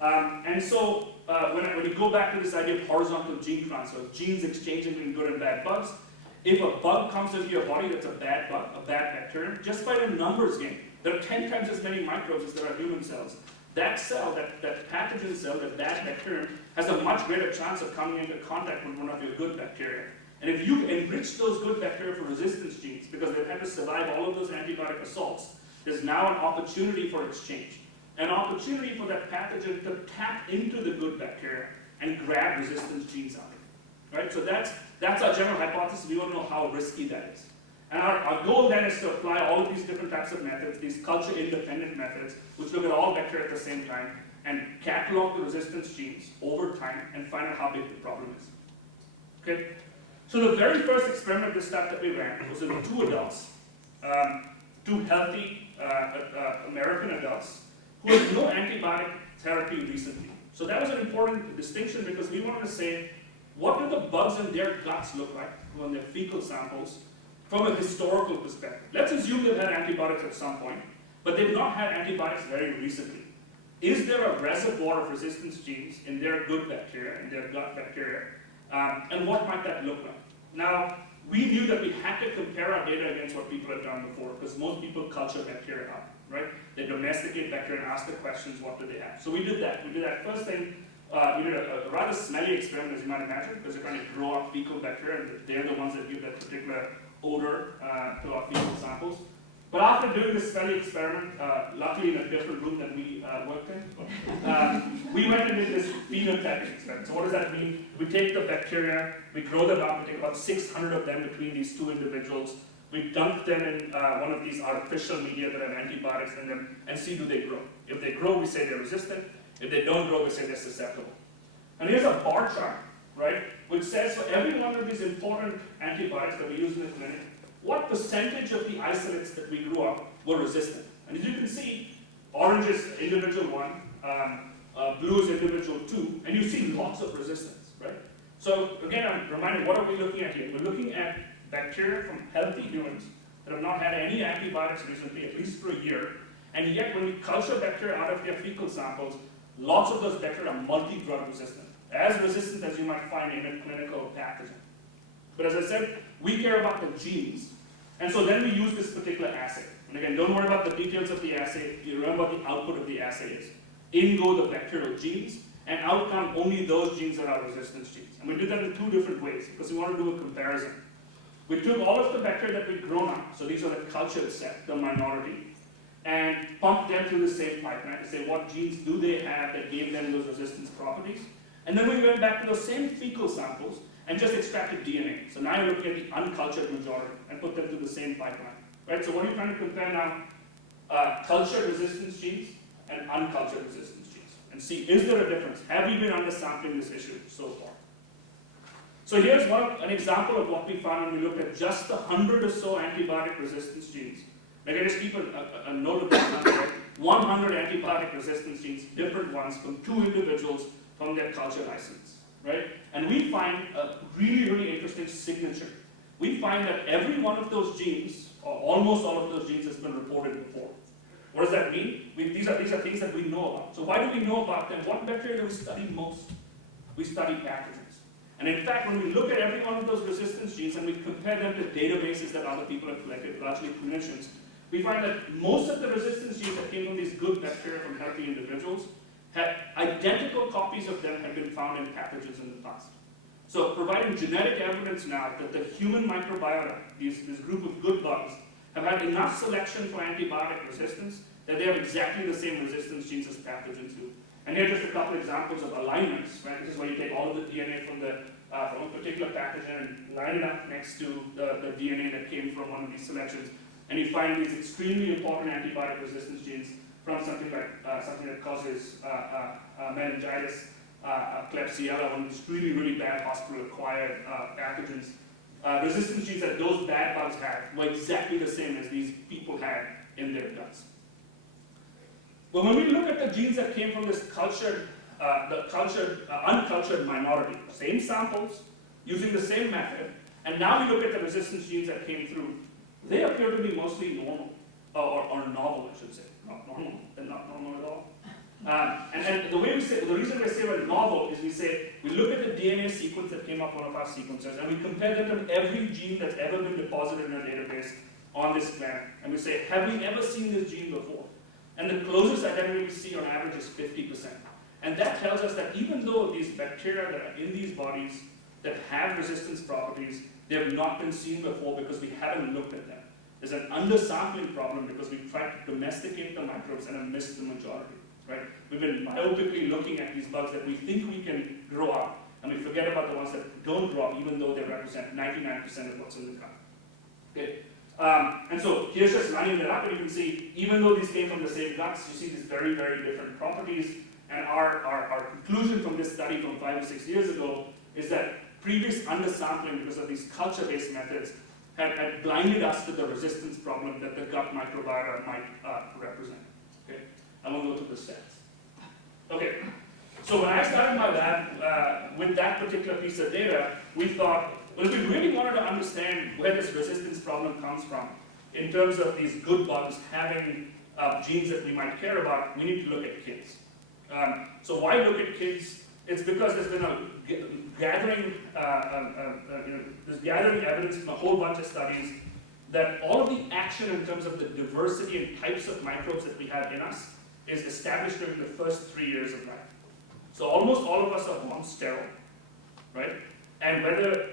them. And so when you go back to this idea of horizontal gene transfer, genes exchanging between good and bad bugs, if a bug comes into your body that's a bad bug, a bad bacterium, just by the numbers game, there are 10 times as many microbes as there are human cells. That cell, that pathogen cell, that bad bacterium, has a much greater chance of coming into contact with one of your good bacteria. And if you enrich those good bacteria for resistance genes, because they've had to survive all of those antibiotic assaults, there's now an opportunity for exchange. An opportunity for that pathogen to tap into the good bacteria and grab resistance genes out of it. Right? So that's our general hypothesis. We want to know how risky that is. And our goal then is to apply all of these different types of methods, these culture-independent methods, which look at all bacteria at the same time, and catalog the resistance genes over time and find out how big the problem is. Okay? So the very first experiment of this type that we ran was with two adults, two healthy American adults who had no antibiotic therapy recently. So that was an important distinction because we wanted to say, what do the bugs in their guts look like on their fecal samples from a historical perspective? Let's assume they've had antibiotics at some point, but they've not had antibiotics very recently. Is there a reservoir of resistance genes in their good bacteria, in their gut bacteria? And what might that look like? Now, we knew that we had to compare our data against what people had done before, because most people culture bacteria up, right? They domesticate bacteria and ask the questions, what do they have? So we did that. We did that first thing. We did a rather smelly experiment, as you might imagine, because they're trying to grow up fecal bacteria, and they're the ones that give that particular odor to our fecal samples. But after doing this smelly experiment, luckily in a different room than we worked in, we went and did this phenotyping experiment. So what does that mean? We take the bacteria, we grow them up, we take about 600 of them between these two individuals, we dump them in one of these artificial media that have antibiotics in them, and see do they grow. If they grow, we say they're resistant. If they don't grow, we say they're susceptible. And here's a bar chart, right, which says for every one of these important antibiotics that we use in the clinic, what percentage of the isolates that we grew up were resistant. And as you can see, orange is individual 1, blue is individual 2, and you see lots of resistance, right? So again, I'm reminded, what are we looking at here? We're looking at bacteria from healthy humans that have not had any antibiotics recently, at least for a year, and yet when we culture bacteria out of their fecal samples, lots of those bacteria are multi-drug resistant, as resistant as you might find in a clinical pathogen. But as I said, we care about the genes, and so then we use this particular assay. And again, don't worry about the details of the assay, you remember what the output of the assay is. In go the bacterial genes, and out come only those genes that are resistance genes. And we did that in two different ways, because we want to do a comparison. We took all of the bacteria that we'd grown up, so these are the cultured set, the minority, and pumped them through the same pipeline to say what genes do they have that gave them those resistance properties. And then we went back to those same fecal samples and just extracted DNA. So now you're looking at the uncultured majority and put them through the same pipeline. Right? So what are you trying to compare now? Cultured resistance genes and uncultured resistance genes. And see, is there a difference? Have we been undersampling this issue so far? So here's an example of what we found when we looked at just the 100 or so antibiotic resistance genes. Like I just keep a note of that number, 100 antibiotic resistance genes, different ones from two individuals from their cultured isolates, right? And we find a really, really interesting signature. We find that every one of those genes, or almost all of those genes, has been reported before. What does that mean? These are things that we know about. So why do we know about them? What bacteria do we study most? We study pathogens. And in fact, when we look at every one of those resistance genes and we compare them to databases that other people have collected, largely clinicians, we find that most of the resistance genes that came from these good bacteria from healthy individuals had identical copies of them had been found in pathogens in the past. So providing genetic evidence now that the human microbiome, this group of good bugs, have had enough selection for antibiotic resistance that they have exactly the same resistance genes as pathogens do. And here are just a couple examples of alignments, right? This is where you take all of the DNA from a particular pathogen and line it up next to the DNA that came from one of these selections, and you find these extremely important antibiotic resistance genes from something like something that causes meningitis, Klebsiella, one of these really, really bad hospital-acquired pathogens. Resistance genes that those bad bugs had were exactly the same as these people had in their guts. But when we look at the genes that came from this uncultured minority, same samples, using the same method, and now we look at the resistance genes that came through, they appear to be mostly normal, or novel, I should say. Not normal, and not normal at all. And the reason we say we're novel is we look at the DNA sequence that came off one of our sequencers, and we compare them to every gene that's ever been deposited in a database on this planet, and we say, have we ever seen this gene before? And the closest identity we see on average is 50%. And that tells us that even though these bacteria that are in these bodies that have resistance properties, they have not been seen before because we haven't looked at them. There's an undersampling problem because we've tried to domesticate the microbes and have missed the majority. Right? We've been myopically looking at these bugs that we think we can grow up, and we forget about the ones that don't grow up, even though they represent 99% of what's in the gut. Okay. And so here's just lining it up, and you can see, even though these came from the same guts, you see these very, very different properties. And our conclusion from this study from 5 or 6 years ago is that previous undersampling, because of these culture-based methods, had blinded us to the resistance problem that the gut microbiota might represent. Okay? I won't go through the stats. Okay, so when I started my lab with that particular piece of data, we thought, well, if we really wanted to understand where this resistance problem comes from, in terms of these good bugs having genes that we might care about, we need to look at kids. So why look at kids? It's because there's been a gathering evidence from a whole bunch of studies that all of the action in terms of the diversity and types of microbes that we have in us is established during the first 3 years of life. So almost all of us are born sterile, right? And whether,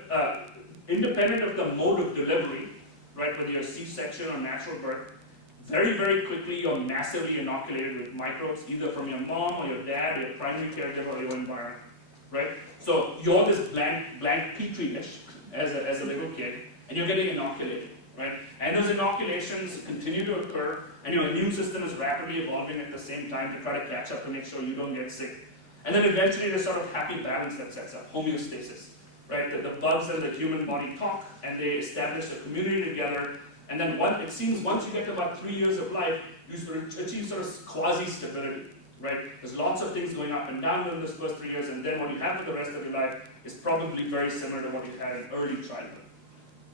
independent of the mode of delivery, right, whether you're C-section or natural birth, very, very quickly you're massively inoculated with microbes, either from your mom or your dad, your primary caregiver, or your environment, right? So you're this blank petri dish as a little kid, and you're getting inoculated, right? And those inoculations continue to occur, and your immune system is rapidly evolving at the same time to try to catch up to make sure you don't get sick. And then eventually there's sort of happy balance that sets up, homeostasis, right? That the bugs and the human body talk, and they establish a community together. And then it seems once you get to about 3 years of life, you sort of achieve sort of quasi-stability, right? There's lots of things going up and down in those first 3 years, and then what you have for the rest of your life is probably very similar to what you had in early childhood.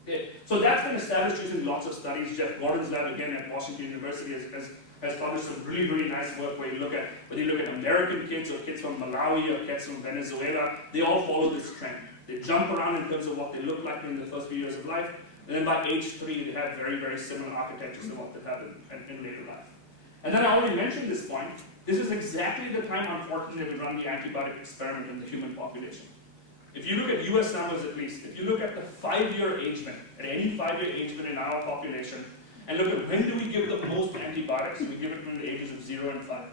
Okay. So that's been established using lots of studies. Jeff Gordon's lab, again, at Washington University, has published some really, really nice work where you look at American kids or kids from Malawi or kids from Venezuela. They all follow this trend. They jump around in terms of what they look like in the first few years of life. And then by age 3, they have very, very similar architectures to what they have in later life. And then I already mentioned this point. This is exactly the time, unfortunately, we run the antibiotic experiment in the human population. If you look at US numbers at least, if you look at the 5-year agement, at any 5-year agement in our population, and look at when do we give the most antibiotics, we give it between the ages of 0 and 5.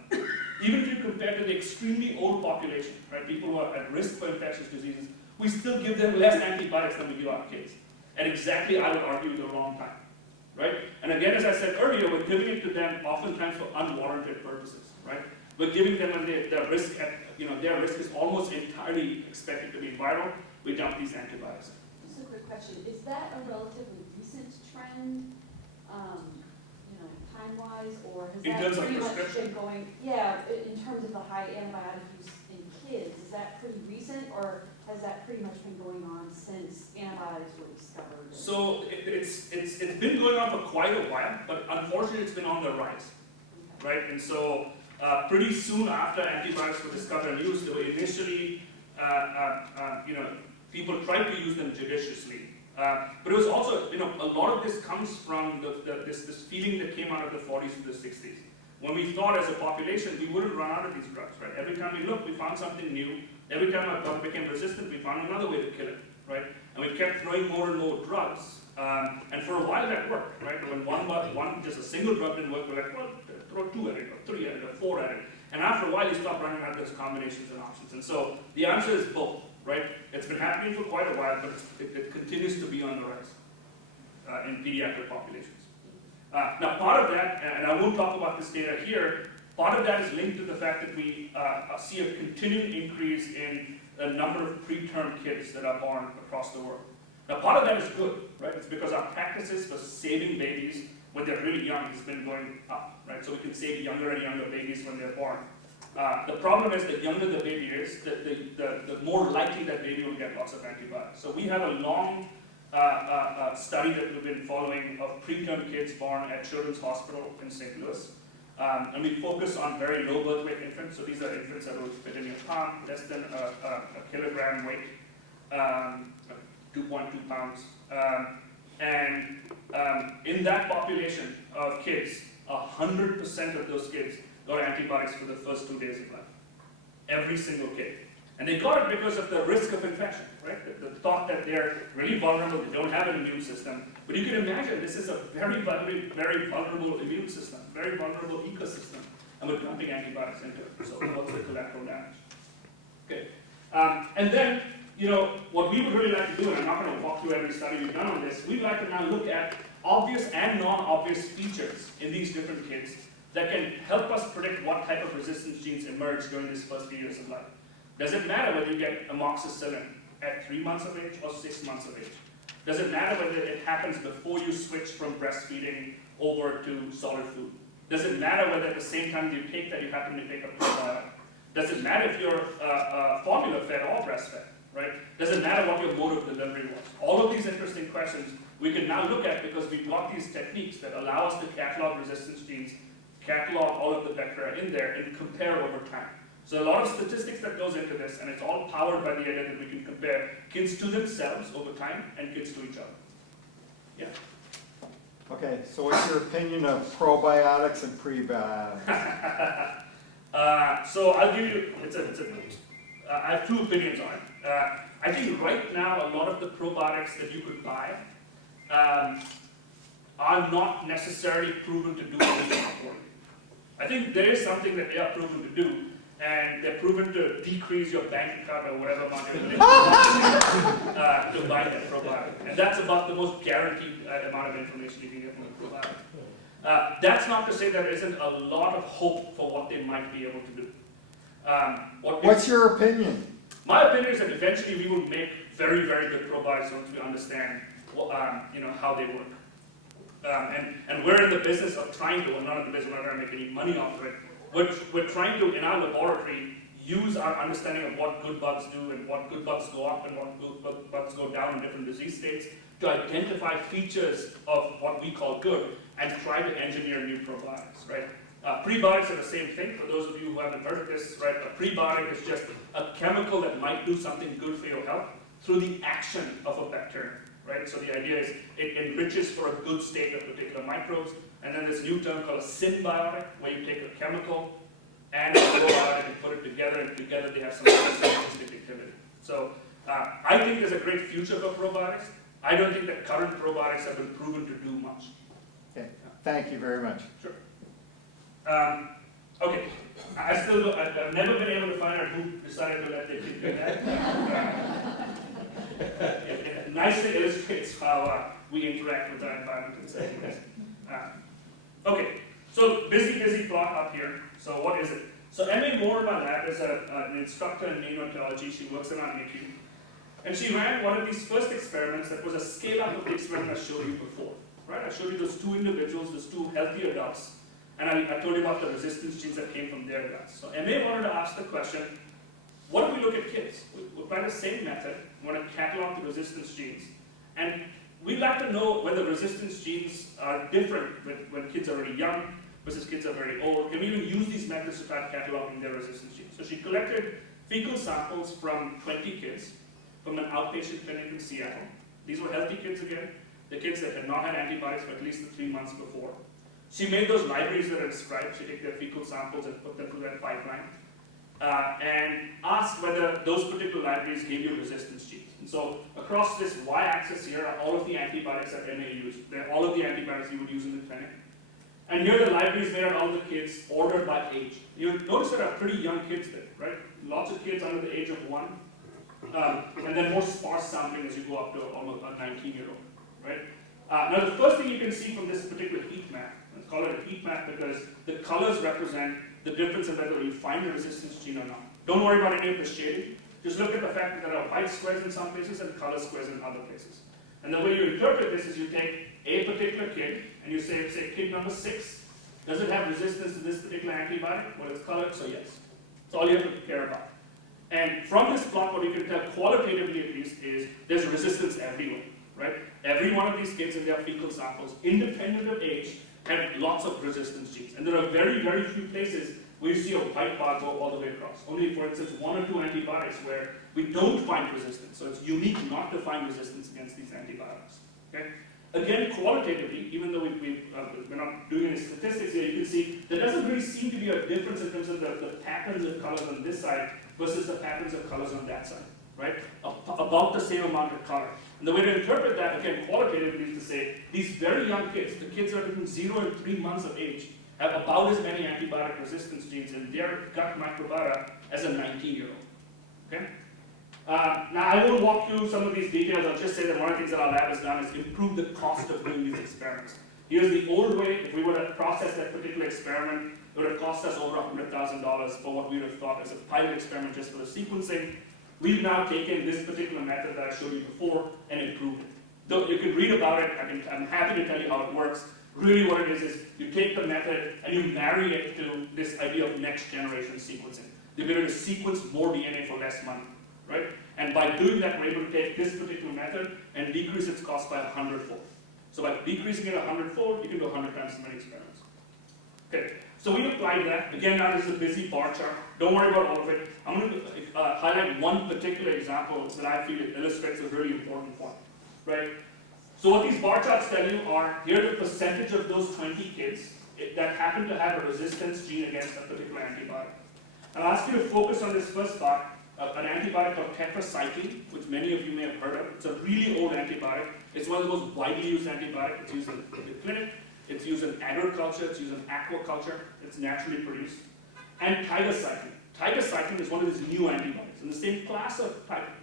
Even if you compare to the extremely old population, right, people who are at risk for infectious diseases, we still give them less antibiotics than we give our kids. At exactly, I would argue, the wrong time, right? And again, as I said earlier, we're giving it to them oftentimes for unwarranted purposes, right? We're giving them when their risk is almost entirely expected to be viral. We dump these antibiotics. Just a quick question: is that a relatively recent trend, time-wise, or has that pretty much been going? Yeah, in terms of the high antibiotic use in kids, is that pretty recent, or has that pretty much been going on since antibiotics were discovered? So it's been going on for quite a while, but unfortunately it's been on the rise, right? And so pretty soon after antibiotics were discovered and used, they were initially, people tried to use them judiciously. But it was also, a lot of this comes from this feeling that came out of the 40s to the 60s. When we thought as a population we wouldn't run out of these drugs, right? Every time we looked, we found something new Every time a bug became resistant, we found another way to kill it, right? And we kept throwing more and more drugs. And for a while that worked, right? When just a single drug didn't work, we're like, well, throw 2 at it, or 3 at it, or 4 at it. And after a while, you stop running out of those combinations and options. And so the answer is both, right? It's been happening for quite a while, but it continues to be on the rise in pediatric populations. Now, part of that, and I won't talk about this data here, part of that is linked to the fact that we see a continuing increase in the number of preterm kids that are born across the world. Now, part of that is good, right? It's because our practices for saving babies when they're really young has been going up, right? So we can save younger and younger babies when they're born. The problem is the younger the baby is, the more likely that baby will get lots of antibiotics. So we have a long study that we've been following of preterm kids born at Children's Hospital in St. Louis. And we focus on very low birth weight infants. So these are infants that will fit in your palm, less than a kilogram weight, 2.2 pounds. In that population of kids, 100% of those kids got antibiotics for the first 2 days of life. Every single kid. And they got it because of the risk of infection, right? The thought that they're really vulnerable, they don't have an immune system. But you can imagine this is a very vulnerable immune system, very vulnerable ecosystem. And we're dumping antibiotics into it. So what's the collateral damage? Okay. And then, what we would really like to do, and I'm not going to walk through every study we've done on this, we'd like to now look at obvious and non-obvious features in these different kids that can help us predict what type of resistance genes emerge during these first few years of life. Does it matter whether you get amoxicillin at 3 months of age or 6 months of age? Does it matter whether it happens before you switch from breastfeeding over to solid food? Does it matter whether at the same time you take that you happen to take a probiotic? Does it matter if you're formula fed or breastfed, right? Does it matter what your mode of delivery was? All of these interesting questions we can now look at because we've got these techniques that allow us to catalog resistance genes, catalog all of the bacteria in there, and compare over time. So a lot of statistics that goes into this, and it's all powered by the idea that we can compare kids to themselves over time and kids to each other. Yeah. Okay, so what's your opinion of probiotics and prebiotics? So I'll give you, I have 2 opinions on it. I think right now a lot of the probiotics that you could buy are not necessarily proven to do anything for you. I think there is something that they are proven to do, and they're proven to decrease your bank account or whatever amount you're willing to buy that probiotic. And that's about the most guaranteed amount of information you can get from a probiotic. That's not to say there isn't a lot of hope for what they might be able to do. What's your opinion? My opinion is that eventually we will make very, very good probiotics once we understand how they work. And we're in the business of trying to, well, not in the business, we're not going to make any money off of it. We're trying to, in our laboratory, use our understanding of what good bugs do and what good bugs go up and what good bugs go down in different disease states to identify features of what we call good and try to engineer new probiotics, right? Prebiotics are the same thing. For those of you who haven't heard of this, right? A prebiotic is just a chemical that might do something good for your health through the action of a bacterium, right? So the idea is it enriches for a good state of particular microbes. And then this new term called a symbiotic, where you take a chemical and a probiotic and put it together, and together they have some synergistic activity. So I think there's a great future for probiotics. I don't think that current probiotics have been proven to do much. Okay, thank you very much. Sure. Okay, I've never been able to find out who decided to let their kid do that. It nicely illustrates how we interact with our environment and settings. Okay, so busy plot up here. So what is it? So Emma Moore in my lab is an instructor in neonatology. She works in our NICU. And she ran one of these first experiments that was a scale-up of the experiment I showed you before. Right? I showed you those 2 individuals, those 2 healthy adults. And I told you about the resistance genes that came from their guts. So Emma wanted to ask the question, what if we look at kids? We'll try the same method. We want to catalog the resistance genes. And we'd like to know whether resistance genes are different when kids are very young versus kids are very old. Can we even use these methods to start cataloging their resistance genes? So she collected fecal samples from 20 kids from an outpatient clinic in Seattle. These were healthy kids again, the kids that had not had antibiotics for at least the 3 months before. She made those libraries that are described. She took their fecal samples and put them through that pipeline. and ask whether those particular libraries gave you resistance genes. And so across this y-axis here are all of the antibiotics that MA used. They're all of the antibiotics you would use in the clinic. And here are the libraries made on all the kids ordered by age. You notice there are pretty young kids there, right? Lots of kids under the age of 1. And then more sparse sampling as you go up to almost a 19-year-old, right? Now the first thing you can see from this particular heat map, let's call it a heat map because the colors represent the difference in whether you find a resistance gene or not. Don't worry about any of the shading. Just look at the fact that there are white squares in some places and color squares in other places. And the way you interpret this is you take a particular kid and you say kid number 6, does it have resistance to this particular antibiotic? Well, it's colored, so yes. That's all you have to care about. And from this plot, what you can tell qualitatively at least is there's resistance everywhere, right? Every one of these kids in their fecal samples, independent of age, have lots of resistance genes. And there are very, very few places where you see a white bar go all the way across. Only, for instance, 1 or 2 antibiotics where we don't find resistance. So it's unique not to find resistance against these antibiotics. Okay? Again, qualitatively, even though we're not doing any statistics here, you can see there doesn't really seem to be a difference in terms of the patterns of colors on this side versus the patterns of colors on that side, right? About the same amount of color. And the way to interpret that, again, qualitatively, is to say these very young kids, the kids that are between 0 and 3 months of age, have about as many antibiotic resistance genes in their gut microbiota as a 19-year-old. Okay? Now, I won't walk through some of these details. I'll just say that one of the things that our lab has done is improve the cost of doing these experiments. Here's the old way. If we were to process that particular experiment, it would have cost us over $100,000 for what we would have thought as a pilot experiment just for the sequencing. We've now taken this particular method that I showed you before and improved it. Though you can read about it, I'm happy to tell you how it works. Really what it is you take the method and you marry it to this idea of next generation sequencing. The ability to sequence more DNA for less money, right? And by doing that, we're able to take this particular method and decrease its cost by 100-fold. So by decreasing it 100-fold, you can do 100 times as many experiments. Okay, so we applied that. Again, now this is a busy bar chart. Don't worry about all of it. I'm going to highlight one particular example that I feel illustrates a really important point, right? So what these bar charts tell you are, here's the percentage of those 20 kids that happen to have a resistance gene against a particular antibiotic. I'll ask you to focus on this first part, an antibiotic called tetracycline, which many of you may have heard of. It's a really old antibiotic. It's one of the most widely used antibiotics. It's used in the clinic, it's used in agriculture, it's used in aquaculture, it's naturally produced. And tigecycline. Tigecycline is one of these new antibiotics in the same class of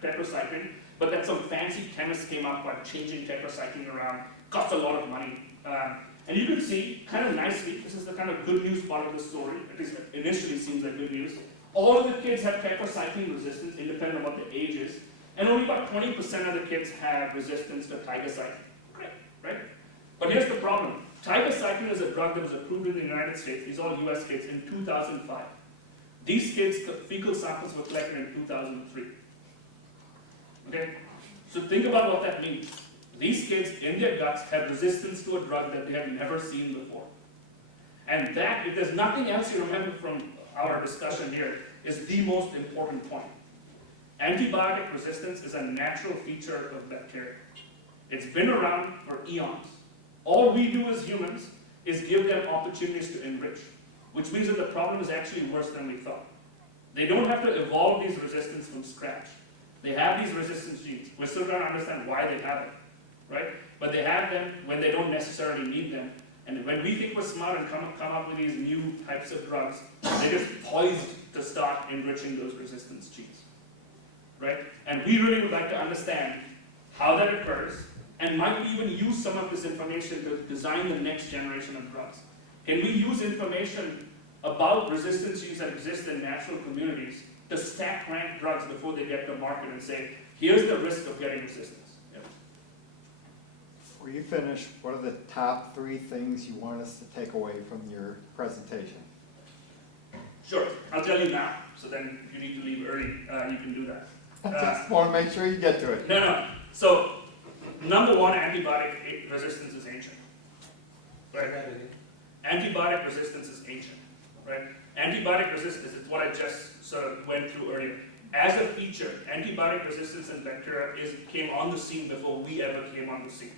tetracycline, but that some fancy chemists came up by changing tetracycline around. Cost a lot of money. And you can see, kind of nicely, this is the kind of good news part of the story, at least it initially seems like good news. All of the kids have tetracycline resistance, independent of what the age is, and only about 20% of the kids have resistance to tigecycline. Great, right? But here's the problem. Tigecycline is a drug that was approved in the United States, these are all US kids, in 2005. These kids' fecal samples were collected in 2003. Okay? So think about what that means. These kids, in their guts, have resistance to a drug that they had never seen before. And that, if there's nothing else you remember from our discussion here, is the most important point. Antibiotic resistance is a natural feature of bacteria. It's been around for eons. All we do as humans is give them opportunities to enrich, which means that the problem is actually worse than we thought. They don't have to evolve these resistance from scratch. They have these resistance genes. We're still trying to understand why they have it, right? But they have them when they don't necessarily need them. And when we think we're smart and come up with these new types of drugs, they're just poised to start enriching those resistance genes, right? And we really would like to understand how that occurs, and might we even use some of this information to design the next generation of drugs. Can we use information about resistance genes that exist in natural communities to stack rank drugs before they get to market and say, here's the risk of getting resistance? Yep. Before you finish, what are the top 3 things you want us to take away from your presentation? Sure, I'll tell you now, so then if you need to leave early, you can do that. I just want to make sure you get to it. No. So, number 1, antibiotic resistance is ancient. Right? Antibiotic resistance is ancient. Right? Antibiotic resistance is what I just sort of went through earlier. As a feature, antibiotic resistance in bacteria came on the scene before we ever came on the scene.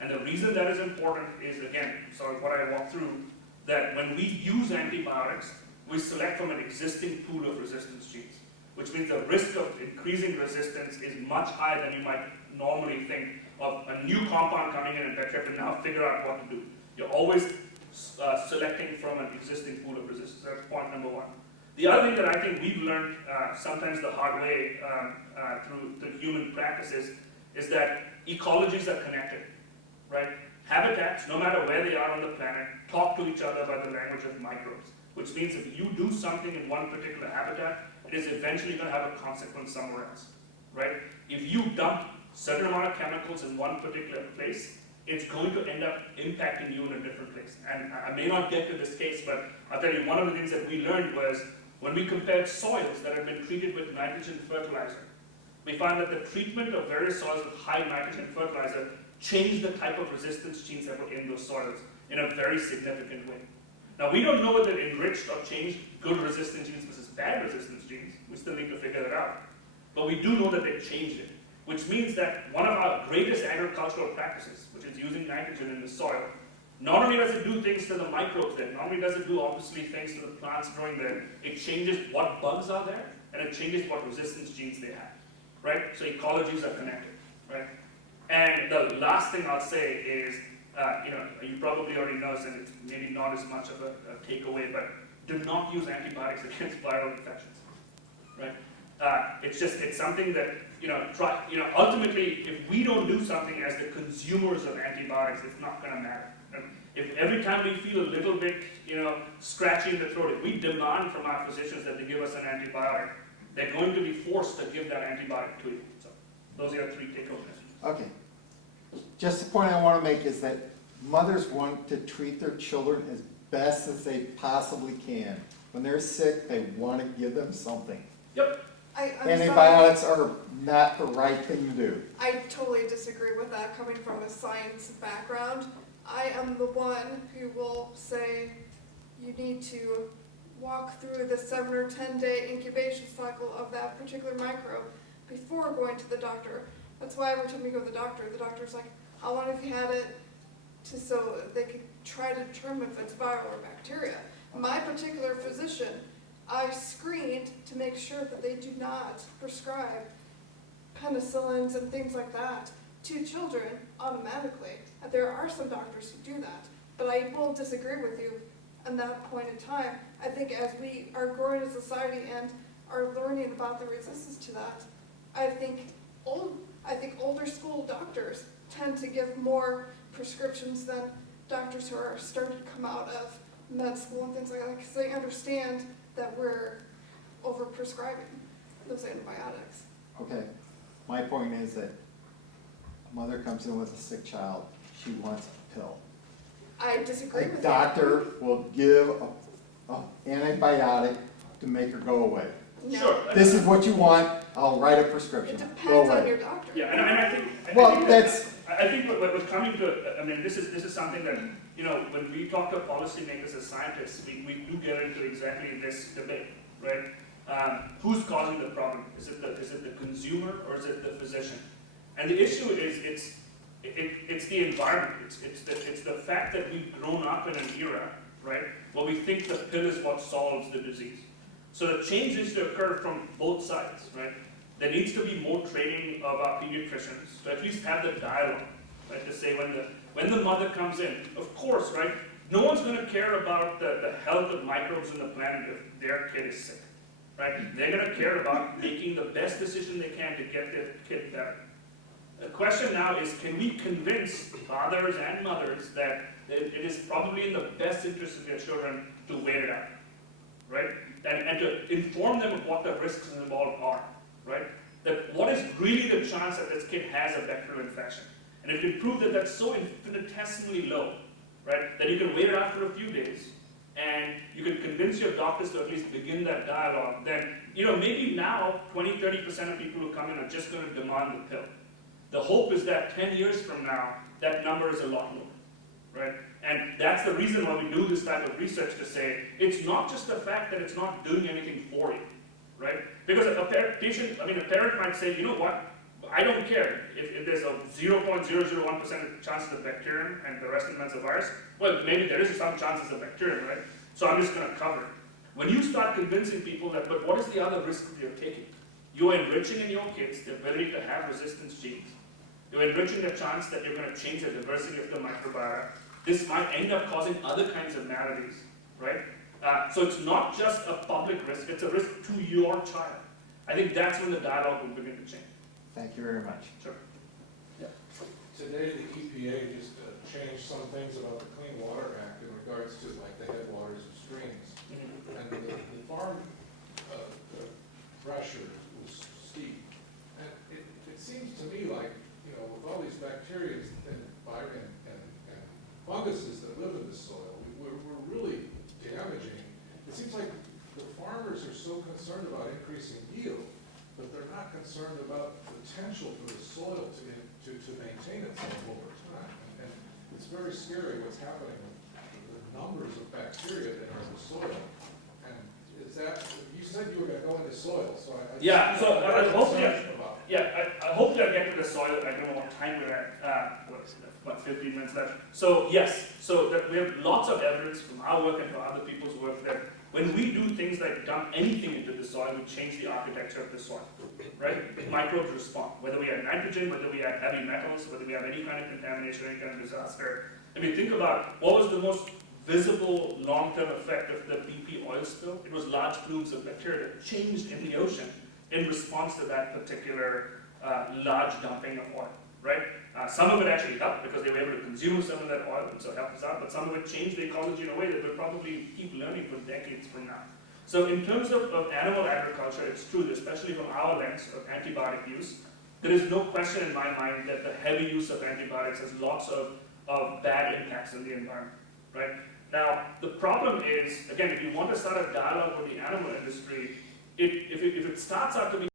And the reason that is important is, again, so what I walked through, that when we use antibiotics, we select from an existing pool of resistance genes, which means the risk of increasing resistance is much higher than you might normally think of a new compound coming in and that you have to now figure out what to do. You're always selecting from an existing pool of resistance. That's point number one. The other thing that I think we've learned sometimes the hard way through human practices is that ecologies are connected, right? Habitats, no matter where they are on the planet, talk to each other by the language of microbes, which means if you do something in one particular habitat, it is eventually going to have a consequence somewhere else, right? If you dump a certain amount of chemicals in one particular place, it's going to end up impacting you in a different place. And I may not get to this case, but I'll tell you, one of the things that we learned was when we compared soils that have been treated with nitrogen fertilizer, we found that the treatment of various soils with high nitrogen fertilizer changed the type of resistance genes that were in those soils in a very significant way. Now, we don't know whether it enriched or changed good resistance genes versus bad resistance genes. We still need to figure that out. But we do know that they changed it, which means that one of our greatest agricultural practices, which is using nitrogen in the soil, not only does it do things to the microbes there, not only does it do obviously things to the plants growing there, it changes what bugs are there, and it changes what resistance genes they have, right? So ecologies are connected, right? And the last thing I'll say is, you probably already know this, and it's maybe not as much of a takeaway, but do not use antibiotics against viral infections, right? It's something that, ultimately, if we don't do something as the consumers of antibiotics, it's not going to matter. If every time we feel a little bit, scratchy in the throat, if we demand from our physicians that they give us an antibiotic, they're going to be forced to give that antibiotic to you. So those are your three takeaways. Okay. Just the point I want to make is that mothers want to treat their children as best as they possibly can. When they're sick, they want to give them something. Yep. Antibiotics are not the right thing to do. I totally disagree with that coming from a science background. I am the one who will say you need to walk through the 7 or 10 day incubation cycle of that particular microbe before going to the doctor. That's why every time we go to the doctor's like, how long have you had it? So they can try to determine if it's viral or bacteria. My particular physician, I screened to make sure that they do not prescribe penicillins and things like that to children automatically. And there are some doctors who do that, but I will disagree with you at that point in time. I think as we are growing as a society and are learning about the resistance to that, I think older school doctors tend to give more prescriptions than doctors who are starting to come out of med school and things like that, because they understand that we're over-prescribing those antibiotics. Okay. My point is that a mother comes in with a sick child, she wants a pill. I disagree with A you. doctor will give an antibiotic to make her go away. No. Sure. This is what you want, I'll write a It prescription. Go depends on away. your doctor. Yeah, and I think. Well, I think what we're coming to. I mean, this is something that when we talk to policymakers as scientists, we do get into exactly this debate, right? Who's causing the problem? Is it the consumer or is it the physician? And the issue is it's the environment. It's the fact that we've grown up in an era, right, where we think the pill is what solves the disease. So the change needs to occur from both sides, right? There needs to be more training of our pediatricians to at least have the dialogue, right? To say when the mother comes in, of course, right? No one's going to care about the health of microbes on the planet if their kid is sick, right? They're going to care about making the best decision they can to get their kid better. The question now is, can we convince fathers and mothers that it is probably in the best interest of their children to wait it out, right? And to inform them of what the risks involved are, right? That what is really the chance that this kid has a bacterial infection? And if you prove that that's so infinitesimally low, right, that you can wait it out for a few days, and you can convince your doctors to at least begin that dialogue, then, maybe now 20-30% of people who come in are just going to demand the pill. The hope is that 10 years from now, that number is a lot lower, right? And that's the reason why we do this type of research, to say it's not just the fact that it's not doing anything for you, right? Because a parent might say, you know what, I don't care if there's a 0.001% chance of the bacterium and the rest of it's a virus. Well, maybe there is some chance it's a bacterium, right? So I'm just going to cover it. When you start convincing people that, but what is the other risk that you're taking? You're enriching in your kids the ability to have resistance genes. You're enriching the chance that you're going to change the diversity of the microbiota. This might end up causing other kinds of maladies, right? So it's not just a public risk, it's a risk to your child. I think that's when the dialogue will begin to change. Thank you very much. Sure. Today, the EPA just changed some things about the Clean Water Act in regards to like the headwaters of streams. And the farm pressure was steep. And it seems to me like, you know, with all these bacteria and funguses that live in the soil, we're really damaging. It seems like the farmers are so concerned about increasing yield, but they're not concerned about the potential for the soil to maintain itself over time. And it's very scary what's happening with the numbers of bacteria that are in the soil. And is that, you said you were going to go into soil, so I Yeah, so hopefully, about. hopefully I'll get to the soil. I don't know what time we're at, about 15 minutes left. So yes, so that we have lots of evidence from our work and from other people's work that when we do things like dump anything into the soil, we change the architecture of the soil, right? Microbes respond. Whether we add nitrogen, whether we add heavy metals, whether we have any kind of contamination, any kind of disaster. I mean, think about what was the most visible long-term effect of the BP oil spill. It was large plumes of bacteria that changed in the ocean in response to that particular large dumping of oil, right? Some of it actually helped because they were able to consume some of that oil and so helped us out, but some of it changed the ecology in a way that we'll probably keep learning for decades from now. So in terms of animal agriculture, it's true, especially from our lens of antibiotic use, there is no question in my mind that the heavy use of antibiotics has lots of bad impacts on the environment, right? Now, the problem is, again, if you want to start a dialogue with the animal industry, if it starts out to be